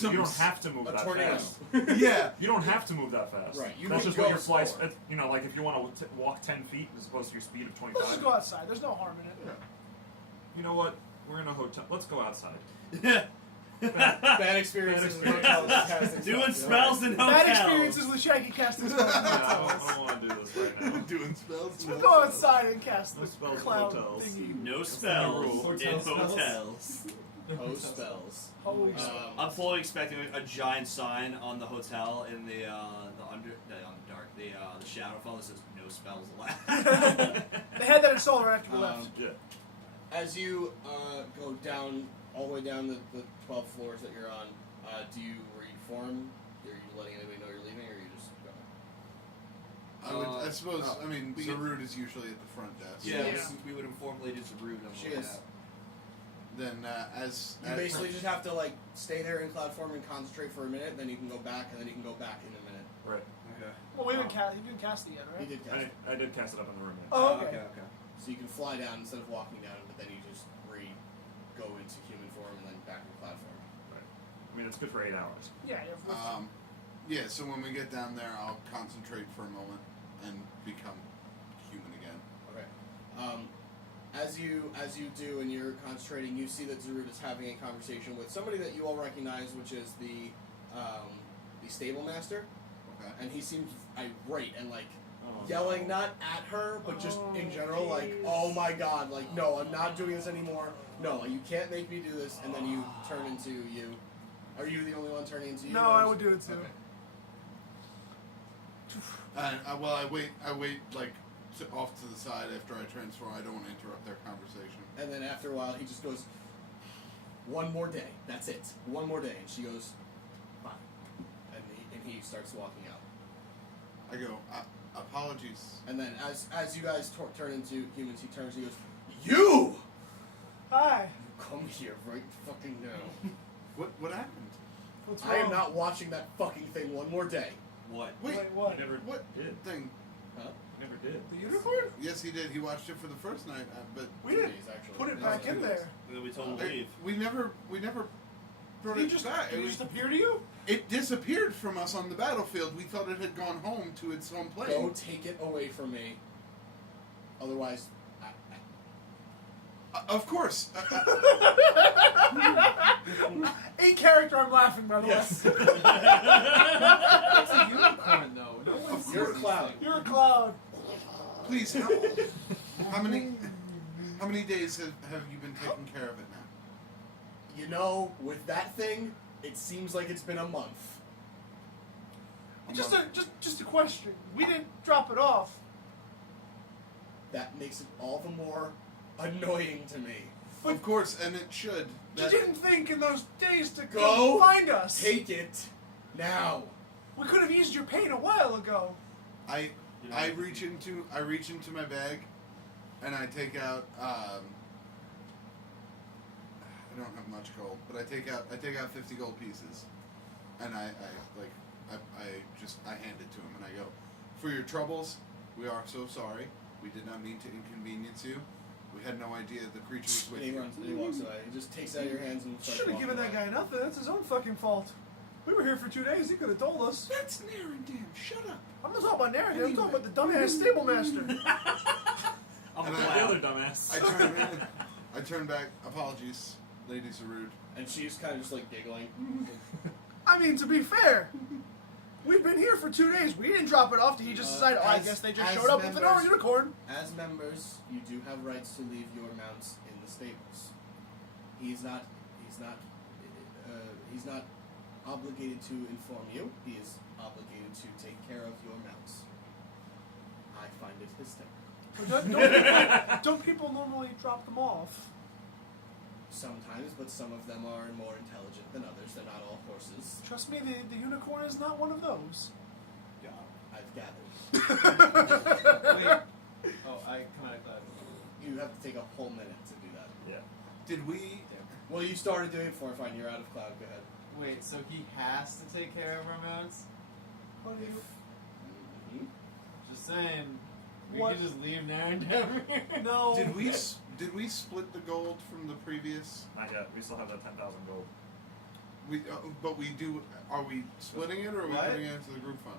You don't have to move A that tornado. fast. Yeah. You don't have to move that fast. Right, you That's can just go what your fly. slower. You know, like if you want to walk 10 feet as opposed to your speed of 25. Let's just go outside. There's no harm in it. You know what? We're in a hotel. Let's go outside. Bad experiences with hotels. casting Doing spells, spells in hotels. Bad experiences with Shaggy casting spells. Yeah, I don't want to do this right now. Doing spells. We'll go outside and cast No the spells in cloud hotels. thingy. No rule. spells Hotel in spells. hotels. Oh, spells. Holy I'm fully expecting a giant sign on the hotel in the Shadowfall that says no spells allowed. They had that installed right after we left. Yeah. As you go down, all the way down the 12 floors that you're on, do you read form? Are you letting anybody know you're leaving, or are you just going? I suppose. Oh. I mean, We Zarud is usually at the front desk. Yeah, Yeah. we would inform Lady Zarud on She what is. happened. Then as You basically just have to like stay there in cloud form and concentrate for a minute, then you can go back, and then you can go back in a minute. Right. Okay. Well, we haven't cast it yet, You right? did cast it. I did cast it up in the room. Yeah. Oh, okay. Okay. So you can fly down instead of walking down, but then you just go into human form and then back in cloud form. I mean, it's good for 8 hours. Yeah, yeah. yeah. So when we get down there, I'll concentrate for a moment and become human again. Okay. As you do and you're concentrating, you see that Zarud is having a conversation with somebody that you all recognize, which is the stable master, Okay. and he seems irate and like Oh, yelling not at her, but just in Oh, general, like, jeez. oh my god, like, no, I'm not doing this anymore. No, you can't make me do this. And then you turn into you. Are you the only one turning into you? No, or I is- would do it too. Okay. Well, I wait like off to the side after I transform. I don't want to interrupt their conversation. And then after a while, he just goes, one more day. That's it. One more day. And she goes, fine. And he starts walking out. I go, apologies. And then as you guys turn into humans, he turns and he goes, you! Hi. Come here right fucking now. What happened? What's I am wrong? not watching that fucking thing one more day. What? Wait, Wait, what? I never what did. thing? Huh? I never did. The unicorn? Yes, he did. He watched it for the first night, but We didn't Days, actually. put it No, back in 2 there. days. And then we told him to leave. we never brought Did he it just, back. did It he was- just appear to you? It disappeared from us on the battlefield. We thought it had gone home to its home plane. Go take it away from me. Otherwise, Of course. In character, I'm laughing, by the yes. way. It's a unicorn, though. No one's You're a seen cloud. these You're a cloud. Please, how many days have you been taking care of it now? You know, with that thing, it seems like it's been a month. Just a question. We didn't drop it off. That makes it all the more annoying to me. Of course, and it should. You didn't think in those days to Go come find us. Take it now. We could have eased your pain a while ago. I reach into my bag, and I take out. I don't have much gold, but I take out 50 gold pieces, and I hand it to him, and I go, "For your troubles, we are so sorry. We did not mean to inconvenience you. We had no idea the creature was with And he you." runs and he walks away. He just takes it out of your hands and starts Should have walking given that away. guy nothing. That's his own fucking fault. We were here for 2 days. He could have told us. That's Narendam. Shut up. I'm not talking about narrative. I'm talking about the dumbass stable master. I'm And The I- other dumbass. I turn back. Apologies, ladies are rude. And she's kind of just like giggling. I mean, to be fair, we've been here for 2 days. We didn't drop it off. He just decided, I as- guess they just as showed up with an members- unicorn. As members, you do have rights to leave your mounts in the stables. He's not obligated to inform you. He is obligated to take care of your mounts. I find it hysterical. Don't people normally drop them off? Sometimes, but some of them are more intelligent than others. They're not all horses. Trust me, the unicorn is not one of those. Yeah, I've gathered. Wait. Oh, I come out of cloud. You have to take a whole minute to do that. Yeah. Did we? Well, you started doing it before. Fine, you're out of cloud. Go ahead. Wait, so he has to take care of our mounts? What do you? Mhm. Just saying. We What? can just leave Narendam here. No. Did we split the gold from the previous? Not yet. We still have that 10,000 gold. But we do. Are we splitting it, or are we What? putting it into the group fund?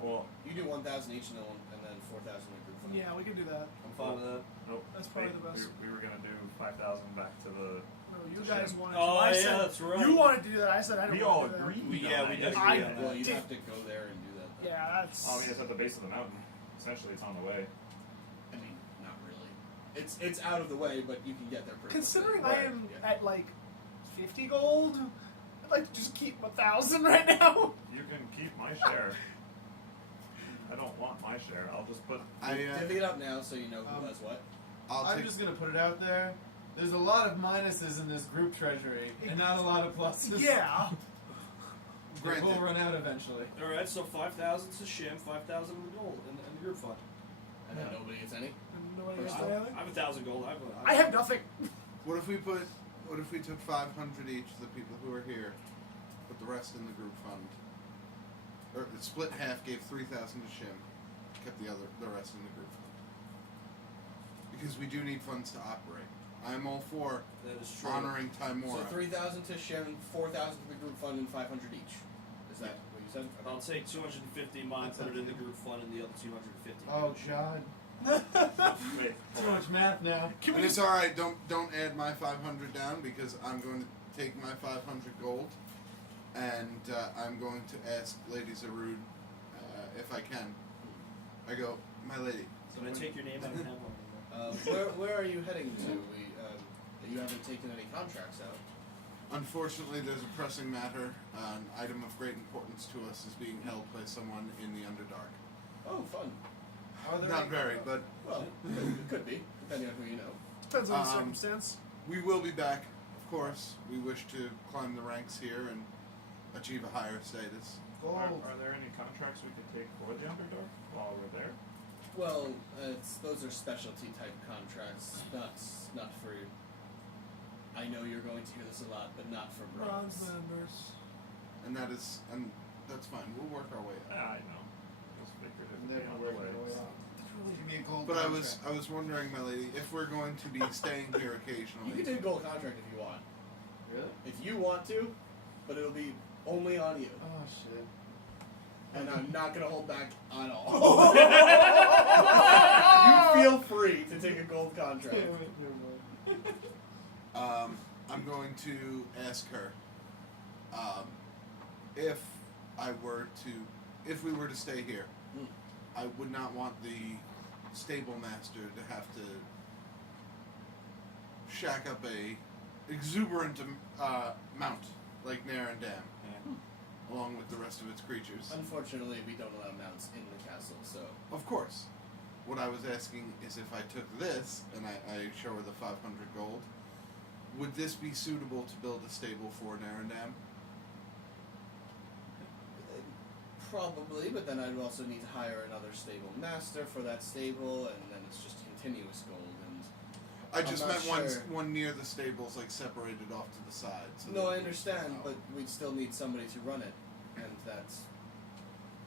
Well, You do 1,000 each and then 4,000 in group fund. Yeah, we can do that. I'm fine with that. nope. That's probably the best. We were gonna do 5,000 back to the. No, you To guys Shem. wanted Oh, to. I yeah, said that's right. you wanted to do that. I said I didn't We want all to do that. agreed. We- on yeah, that we did yesterday. agree I- on that. Well, you'd Did- have to go there and do that. Though. Yeah, that's. I mean, it's at the base of the mountain. Essentially, it's on the way. I mean, not really. It's out of the way, but you can get there pretty Considering quickly. I am Yeah. at like 50 gold, I'd like to just keep 1,000 right now. You can keep my share. I don't want my share. I'll just put. Divvy it up now so you know who has what. I'll I'm take. just gonna put it out there. There's a lot of minuses in this group treasury, and not a lot of pluses. Yeah. It Granted. will run out eventually. All right, so 5,000 to Shim, 5,000 in the gold in the group fund. And then nobody gets any. And nobody gets I- the I other? have 1,000 gold. I have nothing. What if we took 500 each to the people who are here, put the rest in the group fund, or split half, gave 3,000 to Shim, kept the rest in the group fund. Because we do need funds to operate. I'm all for That is true. honoring So Timora. 3,000 to Shem, 4,000 to the group fund, and 500 each. Is that what you said? I'll take 250 mine, put it in the group fund, and the other 250. Oh God, Wait. too much math now. Can we And it's just, alright, don't add my 500 down because I'm going to take my 500 gold and I'm going to ask Lady Zarud if I can. I go, my lady. So I take your name, I don't have one anymore. Where are you heading to? You haven't taken any contracts out. Unfortunately, there's a pressing matter. An item of great importance to us is being held by someone in the Underdark. Oh, fun. Are there Not any- very, but Well, it could be, depending on who you know. depends on the um, circumstance. we will be back, of course. We wish to climb the ranks here and achieve a higher status. Gold. Are there any contracts we could take for the Underdark while we're there? Well, those are specialty type contracts, not for. I know you're going to hear this a lot, but not for Bronze bronze. members. And that's fine. We'll work our way up. I know. Just figured it would Never be on work the way. their way out. Give me a gold But I contract. was wondering, my lady, if we're going to be staying here You occasionally. can do a gold contract if you want. Really? If you want to, but it'll be only on you. Oh shit. And I'm not gonna hold back at all. You feel free to take a gold contract. I'm going to ask her if we were to stay here, Hmm. I would not want the stable master to have to shack up a exuberant mount like Narendam, along with the rest of its creatures. Unfortunately, we don't allow mounts in the castle, so Of course. What I was asking is if I took this and I show her the 500 gold, would this be suitable to build a stable for Narendam? probably. But then I'd also need to hire another stable master for that stable, and then it's just continuous gold. And I just I'm meant not sure. one near the stables, like separated off to the side. So no, that I it would understand, stand out. but we'd still need somebody to run it, and that's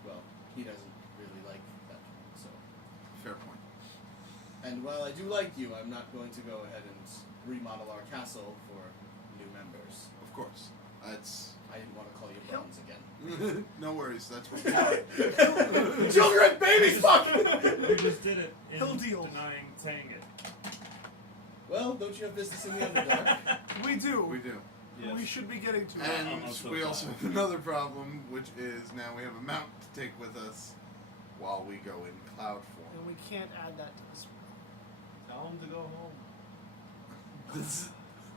well, he doesn't really like that. So, Fair point. and while I do like you, I'm not going to go ahead and remodel our castle for new members. Of course. That's I didn't want to call you bronze again. no worries. That's what we are. Children, babies, fuck! We just did it in He'll deal. denying saying it. Well, don't you have business in the Underdark? We do. We do. Yes. We should be getting to it. And I'm so we also tired. have another problem, which is now we have a mount to take with us while we go in cloud form. And we can't add that to this. Tell him to go home.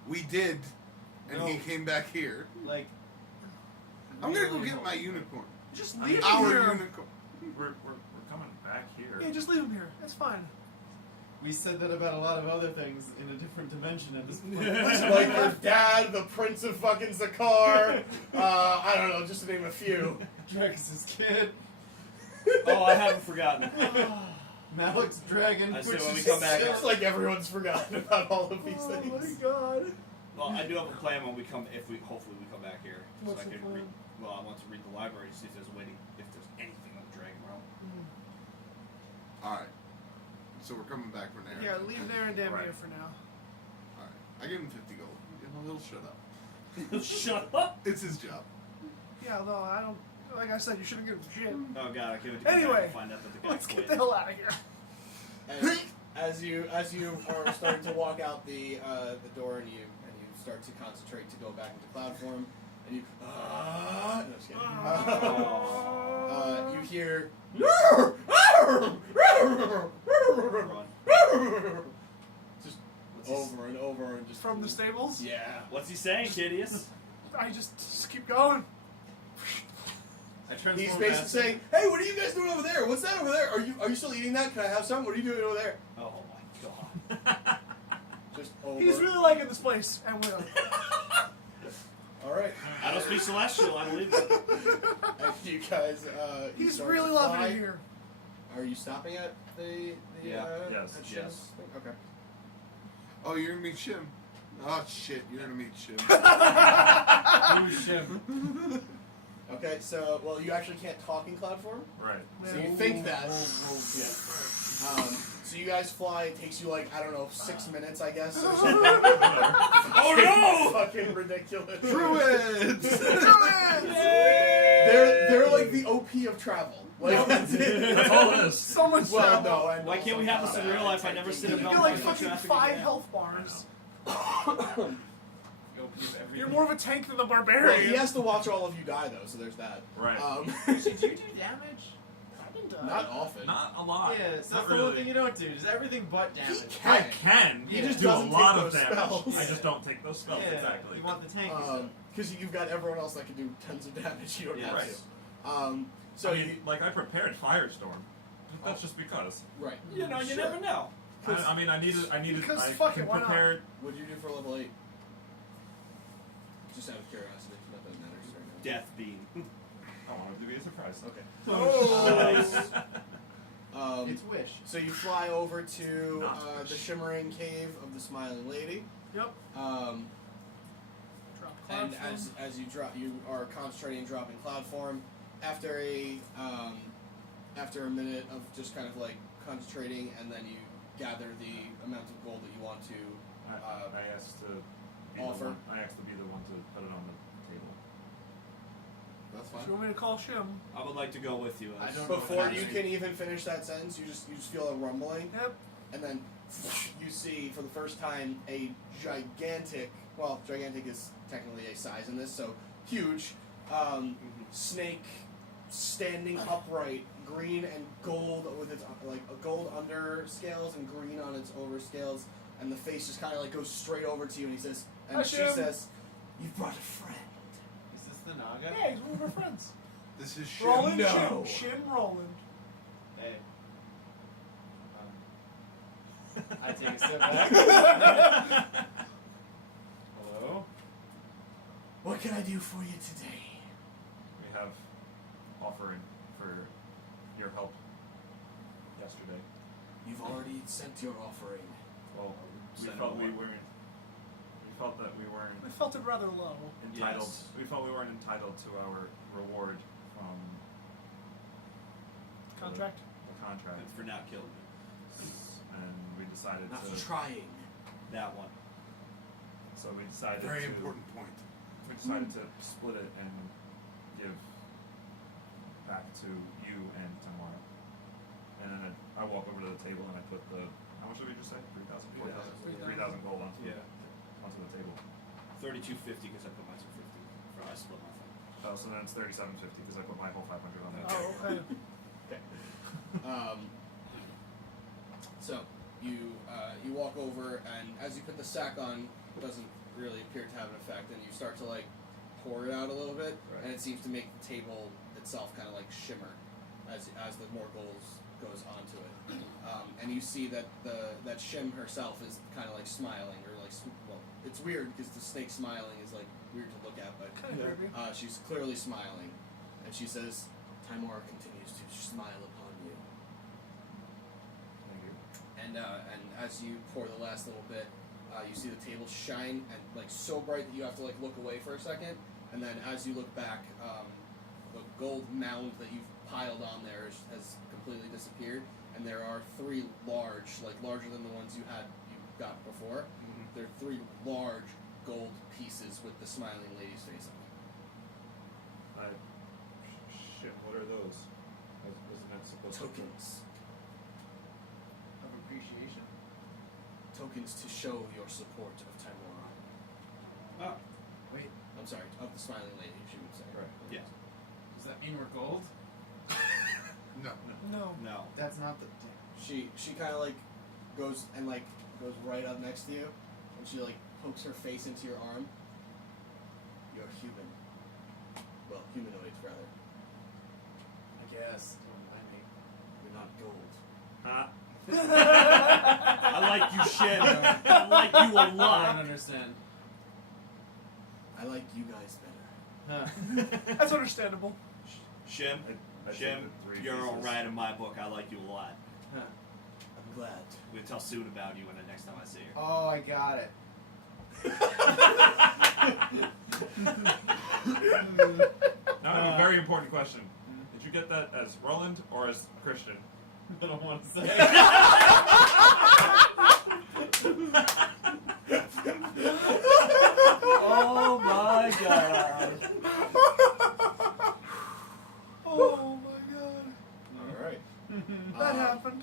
We did, and he No. came back here. Like. I'm gonna go really get home. my unicorn. Just leave him Our here. unicorn. We're coming back here. Yeah, just leave him here. That's fine. We said that about a lot of other things in a different dimension at this point. Like your dad, the Prince of fucking Zakar. I don't know, just to name a few. Drekas' kid. Oh, I haven't forgotten. Malok's dragon. I said which when we is come back- Seems like everyone's forgotten about all of these Oh my things. god. Well, I do have a plan when we come, hopefully we come back here. What's so I the can plan? read, well, I want to read the library to see if there's anything on the Dragon Realm. Alright. So we're coming back for Naren. Yeah, leave Narendam Right. here for now. Alright. I give him 50 gold. He'll shut up. Shut up! It's his job. Yeah, no, I don't. Like I said, you shouldn't give him shit. Oh god, I can't wait to Anyway, back and find out that the guy Let's quit. get the hell out of here. And as you are starting to walk out the door and you start to concentrate to go back into cloud form, and you no, just kidding. You hear just over and over and just From the stables? Yeah. What's he saying, Kitteus? I just keep going. I transform He's basically back. saying, "Hey, what are you guys doing over there? What's that over there? Are you still eating that? Can I have some? What are you doing over there?" Oh my god. Just over. He's really liking this place, and will. All right. I don't speak Celestial, I believe it. And you guys, you He's start really to loving fly. it here. Are you stopping at the Yeah. Yes. at Shim's Yes. thing? Okay. Oh, you're gonna meet Shim. Oh shit, you're gonna meet Shim. Who's Shim? Okay. So, well, you actually can't talk in cloud form. Right. So you think that. Yeah. So you guys fly. It takes you like, I don't know, 6 minutes, I guess. Or something. Oh Fucking ridiculous. Druids! They're like the OP of travel. Like that's it. That's all it is. So much Well, travel. no. I know Why can't we have this in real life? I never sit You in get Belgium like for fucking traffic 5 again. health bars. You're You're more of a tank than the Well, barbarian. he has to watch all of you die though, so there's that. Right. Did you do damage? I can die. Not often. Not a lot. Yeah, so Not that's the really. one thing you don't do. Just everything but damage. I can. He Yeah. just do a doesn't lot take of those damage. spells. I just don't take those spells. Yeah, Exactly. you want the tanky Because you've got everyone else that can do tons of damage. You don't have Yes. to. So I mean, like I prepared Firestorm. That's just because. right. You know, you Sure. never know. I mean, I needed. Because I fuck it, why not? prepared. What did you do for level 8? Just out of curiosity. That doesn't matter just right now. Death beam. I wanted to be a surprise. Okay. Oh. It's Wish. So you fly over to Not the shimmering cave of the Smiling Lady. Yep. Um, Drop and cloud form. as you drop, you are concentrating and dropping cloud form. After a minute of just kind of like concentrating, and then you gather the amount of gold that you want to. I asked to be offer. The one, I asked to be the one to put it on the table. That's If you fine. want me to call Shim? I would like to go with you. I don't know Before what you happened. can even finish that sentence, you just feel a rumbling, Yep. and then you see for the first time a gigantic. Well, gigantic is technically a size in this, so huge snake standing upright, green and gold with its like gold under scales and green on its over scales, and the face just kind of like goes straight over to you, and he says, and Hi, she Shim. says, "You've brought a friend." Is this the Naga? Yeah, he's one of our friends. This is Shim. Roland, No. Shim, Roland. Hey. I take a step back. Hello? What can I do for you today? We have offering for your help yesterday. You've already sent your offering. Well, we Send felt more. we weren't. We felt that we weren't I felt it rather low. entitled. Yes. We felt we weren't entitled to our reward from Contract? the contract, For not killing me. and we decided Not to. for trying. That one. So we decided Very to. important point. We decided to split it and give back to you and Tamara. And then I walk over to the table and I put the. How much did we just say? 3,000? 4,000? 3,000 gold onto onto the table. 3250 because I put mine to 50. Or I split my thing. Oh, so then it's 3750 because I put my whole 500 on that. Oh, okay. Okay. So you walk over, and as you put the sack on, it doesn't really appear to have an effect, and you start to like pour it out a little bit, Right. and it seems to make the table itself kind of like shimmer as the more gold goes onto it, and you see that that Shim herself is kind of like smiling, or like well, it's weird because the snake smiling is like weird to look at, but Kind of creepy. she's clearly smiling, and she says, "Timora continues to smile upon you." Thank you. And as you pour the last little bit, you see the table shine and like so bright that you have to like look away for a second. And then as you look back, the gold mound that you've piled on there has completely disappeared. And there are 3 large, like larger than the ones you got before. There are 3 large gold pieces with the smiling lady's face on I appreciation. What are those? Wasn't that supposed to be? Tokens. Of appreciation. Tokens to show your support of Timora. Oh, Wait, I'm sorry, of the Smiling Lady, she would say. Right. yeah. does that mean we're gold? No. No. No. That's not the. She kind of like goes right up next to you, and she like pokes her face into your arm. You're human. Well, humanoids rather. I guess. Don't mind me. You're not gold. I like you, Shin. I like you a I lot. don't understand. I like you guys better. Huh. That's understandable. Shim, I Shim, take the 3 you're all pieces. right in my book. I like you a lot. Huh. I'm glad. I'm gonna tell Soon about you when the next time I see her. Oh, I got it. Now I have a very important question. Did you get that as Ruland or as Christian? I don't want to say. Oh my god. Oh my god. Alright. That happened.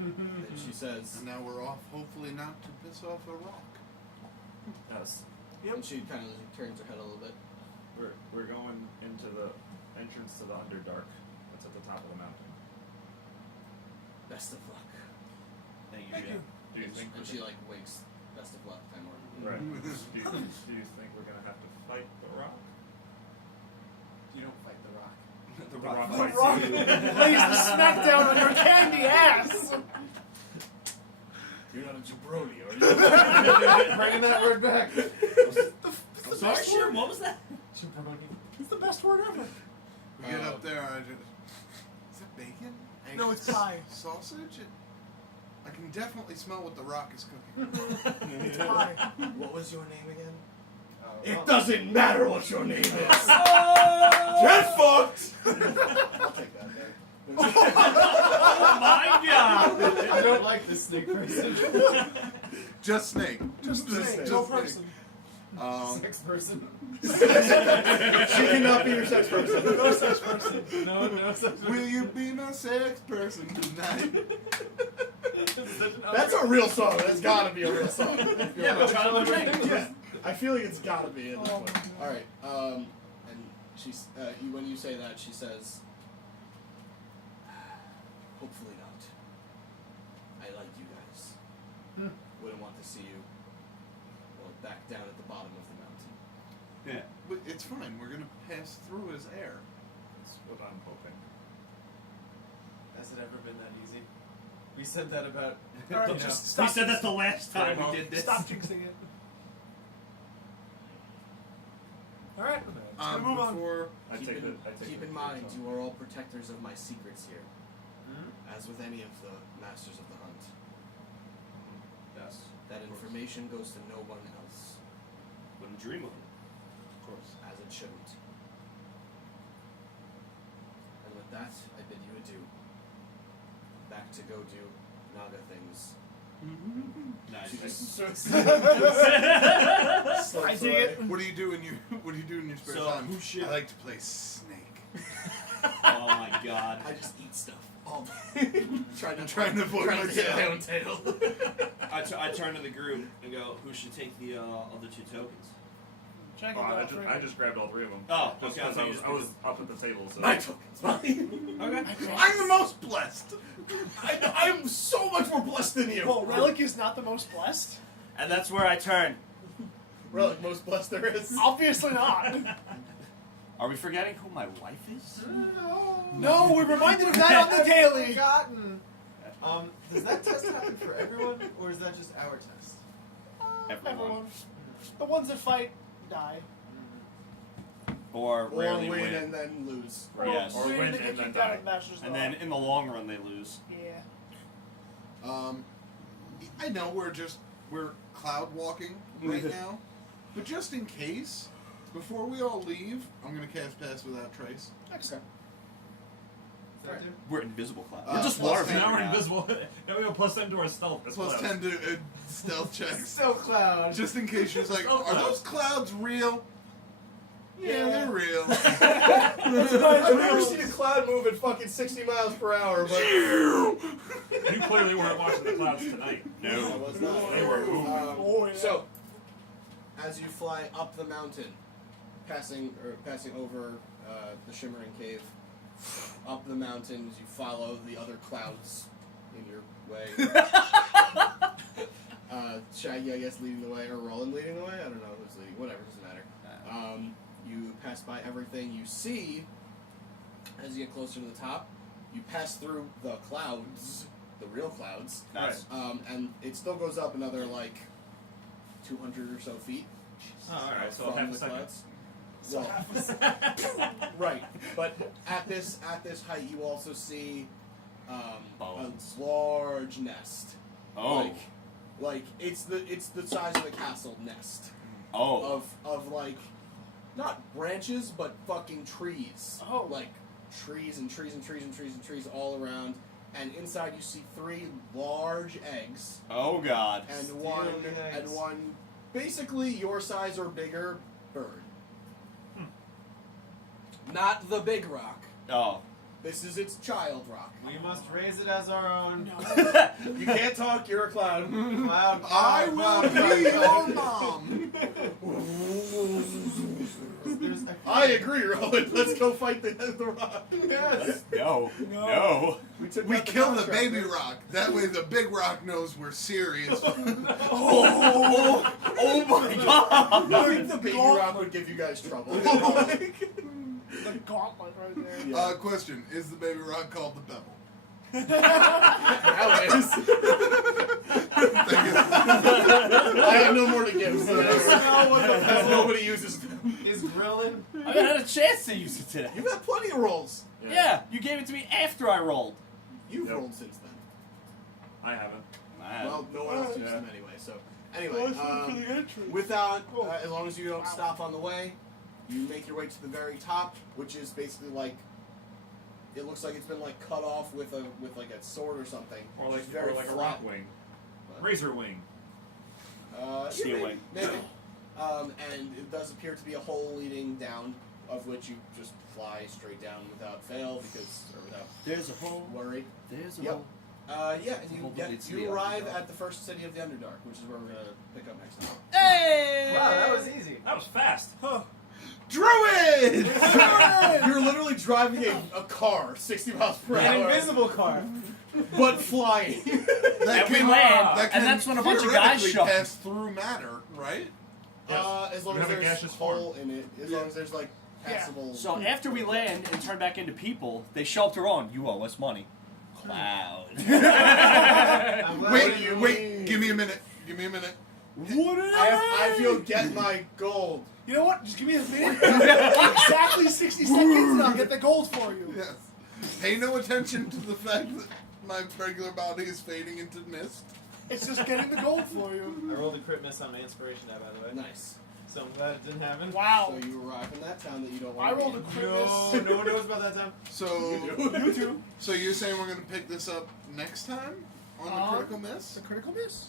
And she says, And now we're off, hopefully not to piss off a rock. Yes. and she kind of turns her head a little bit. We're going into the entrance to the Underdark. That's at the top of the mountain. Best of luck. Thank you, Thank Jim. you. Do you And think? she like winks. Best of luck, Timor. Right. do you think we're gonna have to fight the rock? You don't fight the rock. The Rock rock The fights Rock you. lays the smackdown on your candy ass. You're not a jabroni, are you? Bringing that word back. It's the Sorry, best Shim, word. what was that? Jabroni. It's the best word ever. We get up there, I just. Is that bacon? No, it's pie. Sausage? I can definitely smell what the rock is cooking. It's pie. What was your name again? Oh, It doesn't matter what your name is. Oh! Get fucked! I'll take that, man. Oh my god! I don't like this snake person. Just snake. Just Just saying, say, no just say. person. Sex person. She cannot be your sex person. No such person. No, no sex person. Will you be my sex person tonight? That's a real song. That's gotta be a real song. Yeah, but Child of the Dragon. Yeah. I feel like it's gotta be in this Oh one. my God. Alright, and she's, when you say that, she says, hopefully not. I like you guys. Wouldn't want to see you, well, back down at the bottom of the mountain. Yeah. But it's fine. We're gonna pass through as air. That's what I'm hoping. Has it ever been that easy? We said that about. All right, you know, just We stop. said that the last time Right, we did this. Stop jinxing it. All right, let's move on. Before Keep in mind, you are all protectors of my secrets here, as with any of the masters of the hunt. Yes. That information goes to no one else, Wouldn't dream of it. of course, as it shouldn't. And with that, I bid you adieu. Back to go do Naga things. Nice. She just I dig it. what do you do in your spare So, time? who should- I like to play Snake. Oh my god. I just eat stuff all day. trying to avoid trying to hit myself. my own tail. I turn to the group and go, who should take the other 2 tokens? Check Oh, it I out. just grabbed all 3 of them. Oh, Just okay, I because thought you just I was up at the table. So. My tokens, mine. Okay. I'm the most blessed. I'm so much more blessed than you. Oh, Rellik is not the most blessed. And that's where I turn. Relic, most blessed there is. Obviously not. Are we forgetting who my wife is? No, we're reminded of that on the daily. Forgotten. Does that test happen for everyone, or is that just our test? Everyone. The ones that fight die. Or rarely win win. and then lose. Or Yes. Or win win to and get then kicked out die. of Masters And then in the long run they lose. Yeah. I know we're cloud walking right now, but just in case, before we all leave, I'm gonna cast Pass Without Trace. Excellent. Is that two? We're invisible cloud. Uh, We're just plus larvae. ten. Now we're now. invisible. Now we have +10 to our stealth. That's Plus close. 10 to stealth checks. Still cloud. Just in case she's like, Oh, are those clouds real? Yeah, they're real. I've never seen a cloud move at fucking 60 miles per hour, but You clearly weren't watching the clouds tonight. I was not. They were moving. So, as you fly up the mountain, passing over the shimmering cave, up the mountains, you follow the other clouds in your way. Shaggy, I guess, leading the way, or Ruland leading the way. I don't know who's leading. Whatever, doesn't matter. You pass by everything you see. As you get closer to the top, you pass through the clouds, the real clouds. Nice. And it still goes up another like 200 or so feet. Oh, alright, so from half a the second. clouds. Well, right, but at this height, you also see Bones. a large nest. Oh. Like it's the size of a castle nest Oh. of like not branches but fucking trees. Oh. Like trees and trees and trees and trees and trees all around. And inside you see 3 large eggs Oh God. and Stealing eggs. one basically your size or bigger bird. Not the big rock. Oh. This is its child rock. We must raise it as our own. You can't talk, you're a clown. Cloud, I will be your mom. I agree, Roland. Let's go fight the rock. Yes. No. No. We out kill the contract. baby rock. That way the big rock knows we're serious. Oh. Oh my God. I think the baby rock would give you guys trouble. The gauntlet right there. Question: is the baby rock called the Bevel? Now it is. Thank you. I have no more to give. So Smell nobody uses them. is grilling. I haven't had a chance to use it today. You've had plenty of rolls. Yeah, you gave it to me after I rolled. You've Yep. rolled since then. I haven't. Well, no one else uses them anyway. So anyway, entry. without as long as you don't stop on the way, you make your way to the very top, which is basically like it looks like it's been like cut off with like a sword or something. Or like, It's very or like a flat. rock wing. What? Razor wing. Steel maybe, wing. maybe. And it does appear to be a hole leading down, of which you just fly straight down without fail without There's a hole. worry. There's a Yep. hole. Yeah, and Hole that leads to you the arrive Underdark. at the first city of the Underdark, which is where we're gonna pick up next time. Hey! Wow, that was easy. That was fast. Druid! You're literally driving a car 60 miles per An hour, invisible car. but flying. That And we can, land, that can and that's when a bunch of guys theoretically show up. pass through matter, right? As long You as have a there's gaseous hole in it, as long as there's like Yeah. passable. So after we land and turn back into people, they show up to Ron. You owe us money. Cloud. I'm glad Wait, you- wait, give me a minute. Give me a minute. What? I feel get my gold. You know what? Just give me a minute. Exactly 60 seconds and I'll get the gold for you. Yes. Pay no attention to the fact that my regular body is fading into mist. It's just getting the gold for you. I rolled a crit miss on my inspiration die, by the way. Nice. So I'm glad it didn't happen. Wow. So you arrive in that town that you don't want I to rolled be a in. crit No, miss. no one knows about that time. So, You too. so you're saying we're going to pick this up next time on the Critical Miss? The critical miss.